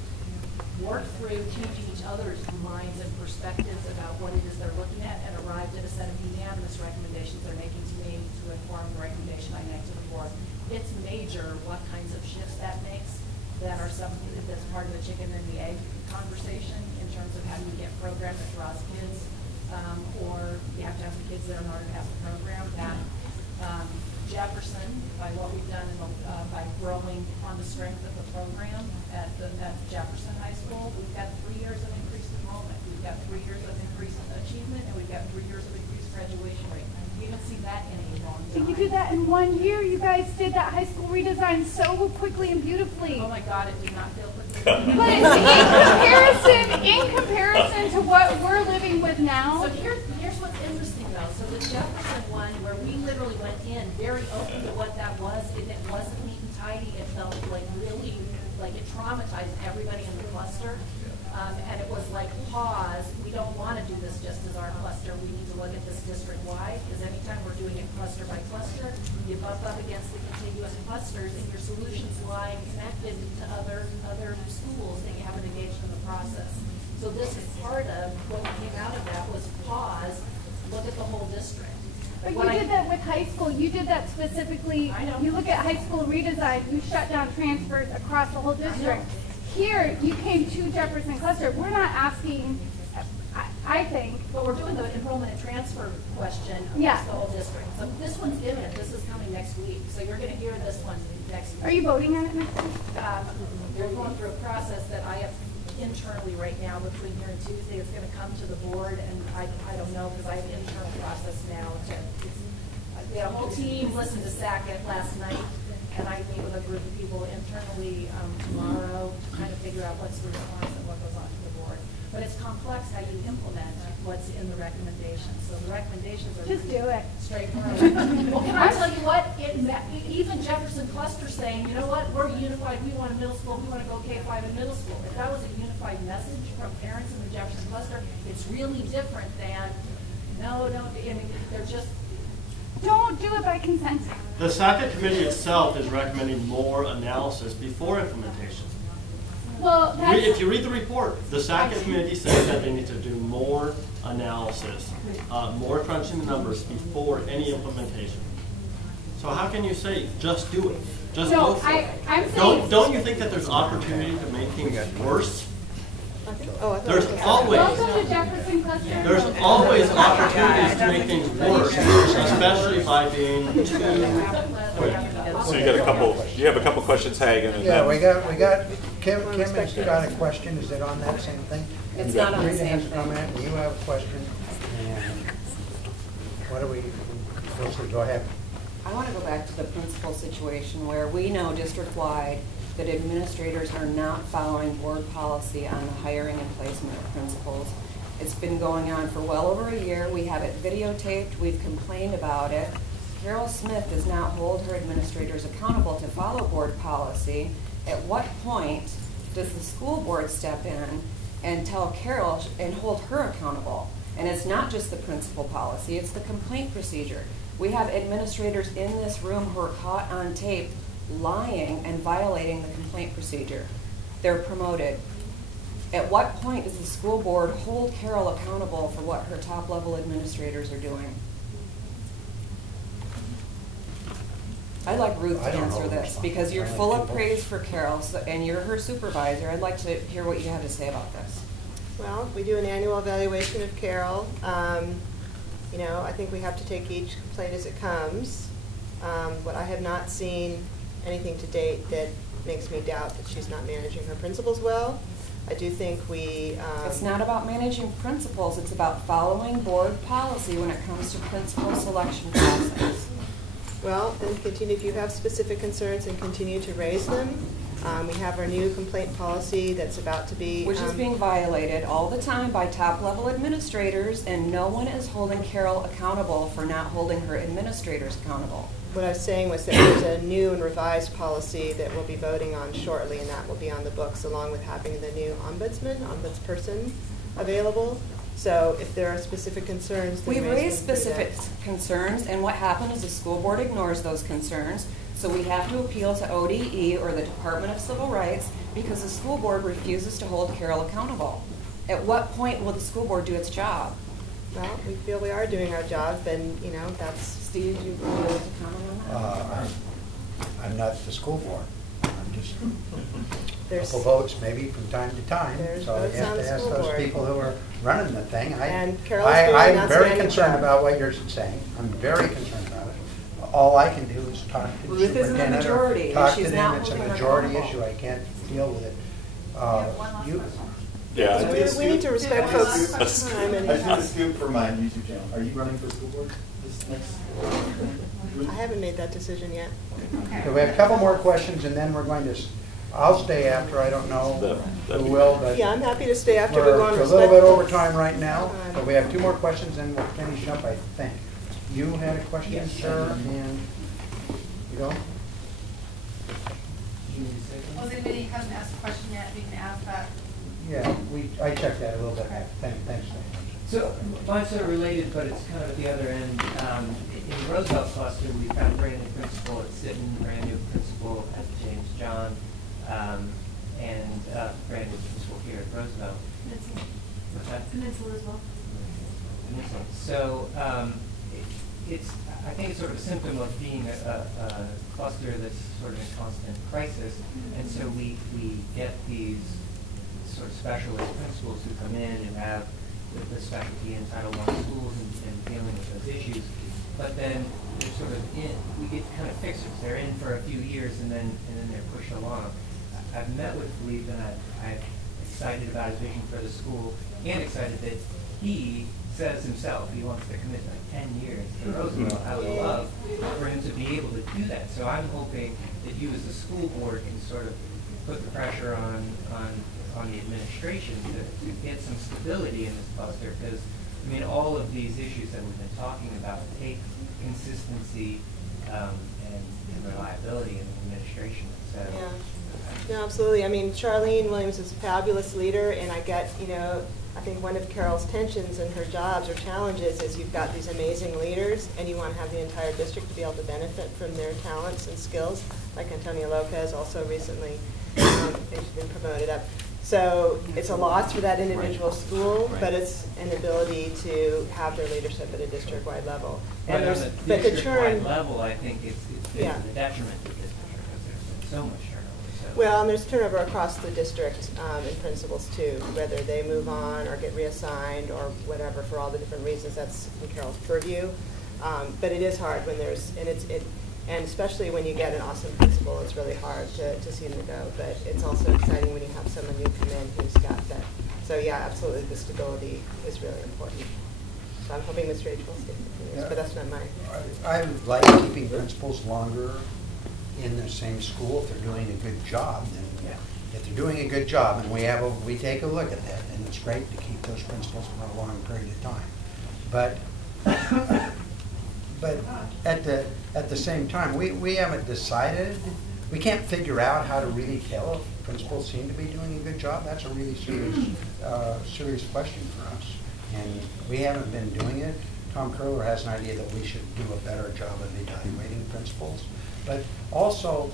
worked through changing each other's minds and perspectives about what it is they're looking at, and arrived at a set of unanimous recommendations they're making to me to inform the recommendation I make to the board. It's major what kinds of shifts that makes that are something that's part of the chicken and the egg conversation in terms of how do you get programs that draws kids, or you have to have the kids there in order to have the program. That Jefferson, by what we've done by growing on the strength of the program at Jefferson High School, we've got 3 years of increased enrollment, we've got 3 years of increased achievement, and we've got 3 years of increased graduation rate. We haven't seen that in a long time. You did that in 1 year. You guys did that high school redesign so quickly and beautifully. Oh my God, it did not feel quickly. But in comparison to what we're living with now. So here's what's interesting though. So the Jefferson one, where we literally went in very open to what that was, and it wasn't neat and tidy. It felt like really, like it traumatized everybody in the cluster. And it was like, pause, we don't want to do this just as our cluster. We need to look at this district-wide, because anytime we're doing it cluster by cluster, you bump up against the contiguous clusters, and your solutions lie connected to other schools that you haven't engaged in the process. So this is part of what came out of that was pause, look at the whole district. But What you did that with high school. You did that specifically. I know. You look at high school redesign, you shut down transfers across the whole district. Here, you came to Jefferson Cluster. We're not asking, I think. But we're doing the enrollment and transfer question Yeah. across the whole district. So this one's imminent. This is coming next week. So you're going to hear this one next week. Are you voting on it next week? They're going through a process that I have internally right now between here and Tuesday. It's going to come to the board, and I don't know because I have an internal process now. We had a whole team listen to SAC last night, and I meet with a group of people internally tomorrow to kind of figure out what's the response and what goes on to the board. But it's complex how you implement what's in the recommendations. So the recommendations are Just do it. straightforward. Well, can I tell you what? Even Jefferson Cluster saying, you know what, we're unified, we want a middle school, we want to go K-5 in middle school. If that was a unified message from parents in the Jefferson Cluster, it's really different than, no, don't, I mean, they're just. Don't do it by consent. The SAC committee itself is recommending more analysis before implementation. Well, that's, If you read the report, the SAC committee says that they need to do more analysis, more crunching the numbers before any implementation. So how can you say, just do it? Just No, go for it? I'm saying. Don't you think that there's opportunity to make things worse? Oh, There's always, Welcome to Jefferson Cluster. there's always opportunities to make things worse, especially by being too. So you have a couple questions, Hagen, and Yeah, then. we got, Kim has got a question, is it on that same thing? It's not on the Rita same has a thing. comment, and you have a question, and what do we, go ahead. I want to go back to the principal situation where we know district-wide that administrators are not following board policy on the hiring and placement of principals. It's been going on for well over a year. We have it videotaped. We've complained about it. Carol Smith does not hold her administrators accountable to follow board policy. At what point does the school board step in and tell Carol and hold her accountable? And it's not just the principal policy, it's the complaint procedure. We have administrators in this room who are caught on tape lying and violating the complaint procedure. They're promoted. At what point does the school board hold Carol accountable for what her top level administrators are doing? I'd like Ruth to answer this because you're full of praise for Carol and you're her supervisor. I'd like to hear what you have to say about this. Well, we do an annual evaluation of Carol. You know, I think we have to take each complaint as it comes. But I have not seen anything to date that makes me doubt that she's not managing her principals well. I do think we... It's not about managing principals, it's about following board policy when it comes to principal selection process. Well, then continue, if you have specific concerns, and continue to raise them. We have our new complaint policy that's about to be... Which is being violated all the time by top-level administrators, and no one is holding Carol accountable for not holding her administrators accountable. What I was saying was that there's a new and revised policy that we'll be voting on shortly, and that will be on the books along with having the new ombudsperson available. So if there are specific concerns... We raise specific concerns, and what happens is the school board ignores those concerns. So we have to appeal to ODE or the Department of Civil Rights because the school board refuses to hold Carol accountable. At what point will the school board do its job? Well, we feel we are doing our job, and you know, that's... Steve, you want to comment on that? I'm not the school board. I'm just There's- couple votes maybe from time to time. There's So you votes have on to the ask school those board. people who are running the thing. And Carol's doing an I'm very outstanding concerned job. about what you're saying. I'm very concerned about it. All I can do is talk to the Ruth isn't the superintendent or majority, and talk she's to them. not It's a holding her majority accountable. issue. I can't deal with it. You, Yeah. We need to respect folks' time. I just want to scoop for my YouTube channel. Are you running for school board this next? I haven't made that decision yet. so we have a couple more questions, and then we're going to. I'll stay after. I don't know who will, but Yeah, I'm happy to stay after. we're We want a to little respect bit folks' over time right now, time. but we have two more questions, and we'll finish up. I think you had a question, sir, and you go. Well, anybody hasn't asked a question yet, we can ask that. Yeah, I checked that a little bit. Thanks. So mine's sort of related, but it's kind of at the other end. In the Roosevelt cluster, we've got a brand new principal at Sitten, brand new principal at James John, and brand new principal here at Roosevelt. What's that? Peninsula as well. Peninsula. So I think it's sort of a symptom of being a cluster that's sort of in constant crisis, and so we get these sort of specialist principals who come in and have the specialty in Title I schools and dealing with those issues, but then they're sort of in, we get kind of fixers. They're in for a few years and then they're pushed along. I've met with Philippe and I'm excited about his vision for the school and excited that he says himself he wants to commit like 10 years to Roosevelt. I would love for him to be able to do that. So I'm hoping that you as the school board can sort of put the pressure on the administration to get some stability in this cluster, because I mean all of these issues that we've been talking about take consistency and reliability in the administration. So yeah. No, absolutely. I mean, Charlene Williams is a fabulous leader, and I get, you know, I think one of Carol's tensions in her jobs or challenges is you've got these amazing leaders, and you want to have the entire district to be able to benefit from their talents and skills, like Antonia Lopez also recently, and she's been promoted up. So it's a loss for that individual school, but it's an ability to have their leadership at a district-wide level. And but on the district-wide level, I think it's been to the detriment of this district because there's been so much turnover. So. Well, and there's turnover across the district in principals too, whether they move on or get reassigned or whatever for all the different reasons. That's in Carol's purview. But it is hard when there's, and especially when you get an awesome principal, it's really hard to see them go. But it's also exciting when you have someone new come in who's got that. So yeah, absolutely, the stability is really important. So I'm hoping Ms. Rachel will stay for 10 years, but that's not mine. I like keeping principals longer in the same school if they're doing a good job. And if they're doing a good job, and we take a look at that, and it's great to keep those principals for a long period of time. But at the same time, we haven't decided. We can't figure out how to really tell if principals seem to be doing a good job. That's a really serious question for us, and we haven't been doing it. Tom Curler has an idea that we should do a better job of evaluating principals, but also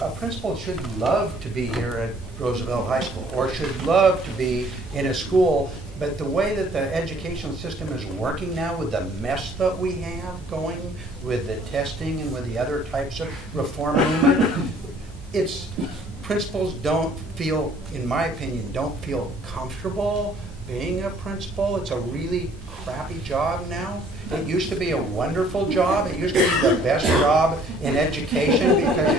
a principal should love to be here at Roosevelt High School, or should love to be in a school. But the way that the educational system is working now, with the mess that we have going with the testing and with the other types of reform movement, principals don't feel, in my opinion, don't feel comfortable being a principal. It's a really crappy job now. It used to be a wonderful job. It used to be the best job in education because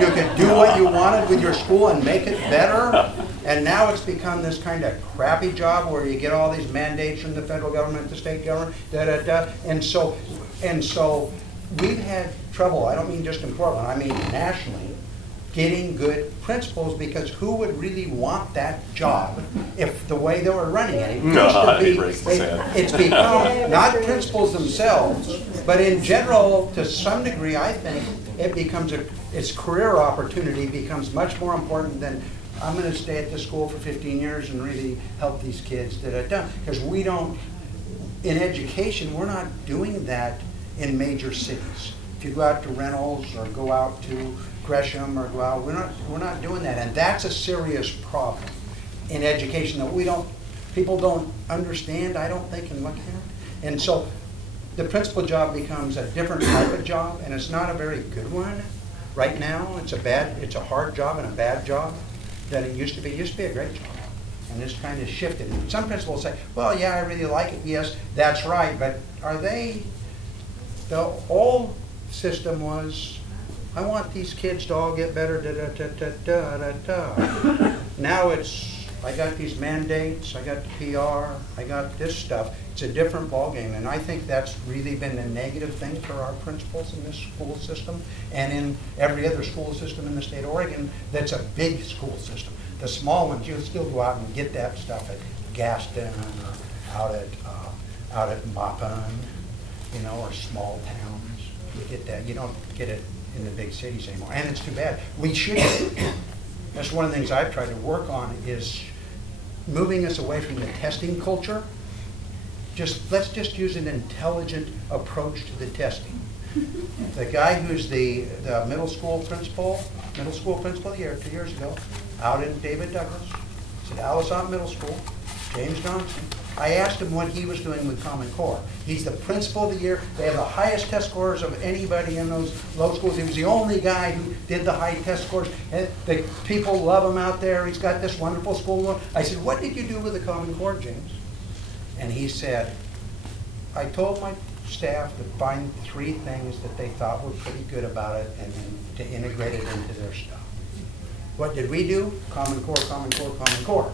you could do what you wanted with your school and make it better. And now it's become this kind of crappy job where you get all these mandates from the federal government, the state government, And so we've had trouble, I don't mean just in Portland, I mean nationally, getting good principals, because who would really want that job if the way they were running it? It's become not principals themselves, but in general, to some degree, I think it becomes its career opportunity becomes much more important than I'm going to stay at this school for 15 years and really help these kids. Because we don't, in education, we're not doing that in major cities. If you go out to Reynolds or go out to Gresham or go out, we're not doing that, and that's a serious problem in education that people don't understand, I don't think, and look at. And so the principal job becomes a different type of job, and it's not a very good one right now. It's a hard job and a bad job than it used to be. It used to be a great job, and it's kind of shifted. And some principals say, well, yeah, I really like it. Yes, that's right, but are they? The old system was, I want these kids to all get better, Now it's, I got these mandates, I got the PR, I got this stuff. It's a different ballgame, and I think that's really been a negative thing for our principals in this school system and in every other school system in the state of Oregon that's a big school system. The small ones, you'll still go out and get that stuff at Gaston or out at Maupin, or small towns. You get that. You don't get it in the big cities anymore, and it's too bad. We should. That's one of the things I've tried to work on, is moving us away from the testing culture. Let's just use an intelligent approach to the testing. The guy who's the middle school principal 2 years ago, out in David Douglas, at Alisant Middle School, James Johnson. I asked him what he was doing with Common Core. He's the principal of the year. They have the highest test scores of anybody in those low schools. He was the only guy who did the high test scores. And the people love him out there. He's got this wonderful school. I said, what did you do with the Common Core, James? And he said, I told my staff to find 3 things that they thought were pretty good about it and to integrate it into their stuff. What did we do? Common Core, Common Core, Common Core.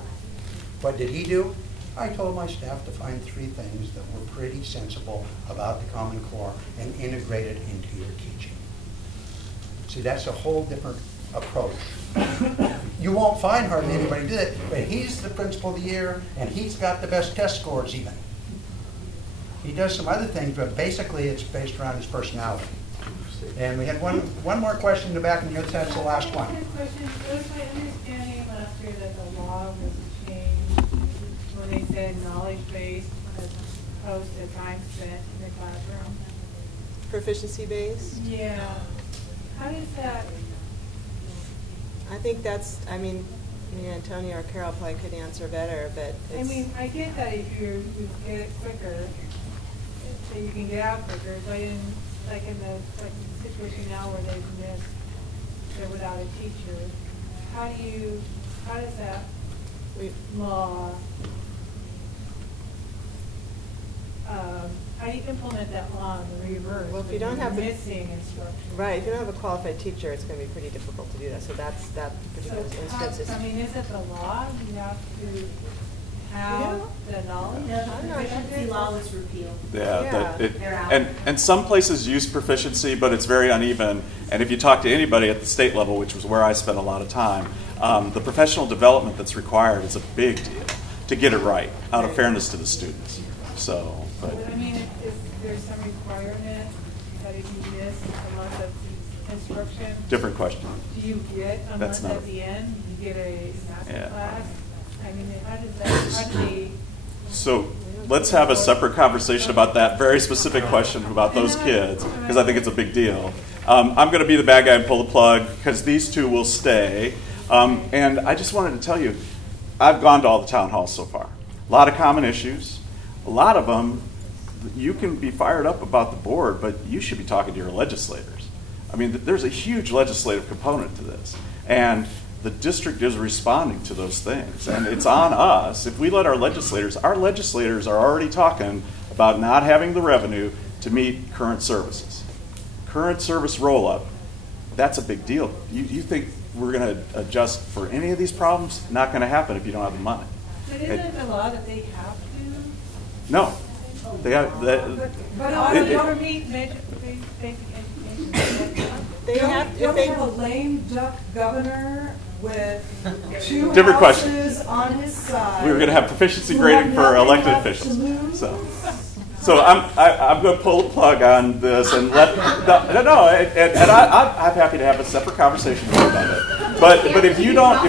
What did he do? I told my staff to find 3 things that were pretty sensible about the Common Core and integrate it into your teaching. See, that's a whole different approach. You won't find hardly anybody do that, but he's the principal of the year, and he's got the best test scores even. He does some other things, but basically it's based around his personality. And we had one more question in the back, and that's the last one. Question. Was my understanding last year that the law was changed when they said knowledge-based as opposed to time spent in the classroom? Proficiency-based? Yeah. How does that? I think that's, I mean, Antonio or Carol probably could answer better, but it's... I mean, I get that if you get it quicker, that you can get out quicker, but in the situation now where they're without a teacher, how does that law, how do you implement that law in the reverse? Well, if you don't have missing instruction. Right, if you don't have a qualified teacher, it's going to be pretty difficult to do that. So that's that particular instance. I mean, is it the law? You have to have the knowledge? The proficiency law was repealed. And some places use proficiency, but it's very uneven. And if you talk to anybody at the state level, which was where I spent a lot of time, the professional development that's required is a big deal to get it right, out of fairness to the students. So, but I mean, is there some requirement that if you miss a month of instruction? Different question. Do you get a month at the end? You get a master class? I mean, how do they? So let's have a separate conversation about that very specific question about those kids, because I think it's a big deal. I'm going to be the bad guy and pull the plug, because these 2 will stay. And I just wanted to tell you, I've gone to all the town halls so far. A lot of common issues. A lot of them, you can be fired up about the board, but you should be talking to your legislators. I mean, there's a huge legislative component to this. And the district is responding to those things. And it's on us. If we let our legislators are already talking about not having the revenue to meet current services. Current service roll-up, that's a big deal. You think we're going to adjust for any of these problems? Not going to happen if you don't have the money. But isn't it the law that they have to? No. They have that. But all the government basic education. They have a lame duck governor with 2 different houses on his side. We were going to have proficiency grading for elected officials. So I'm going to pull the plug on this and let I'm happy to have a separate conversation about it. But if you don't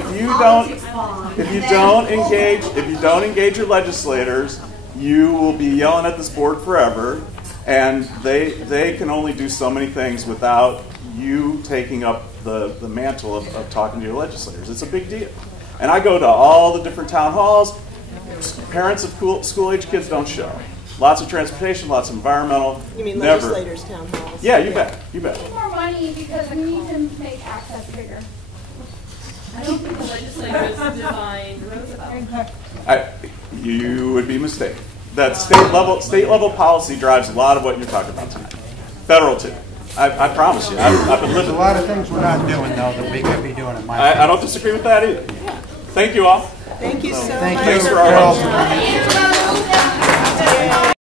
engage your legislators, you will be yelling at this board forever, and they can only do so many things without you taking up the mantle of talking to your legislators. It's a big deal. And I go to all the different town halls. Parents of school-age kids don't show. Lots of transportation, lots of environmental. You mean legislators' town halls? Yeah, you bet. You bet. We need more money because we need to make access bigger. I don't think the legislators designed Roosevelt. You would be mistaken. That state level policy drives a lot of what you're talking about tonight. Federal too. I promise you. I've been living. There's a lot of things we're not doing though that we could be doing in my. I don't disagree with that either. Thank you all. Thank you so much. Thanks for all.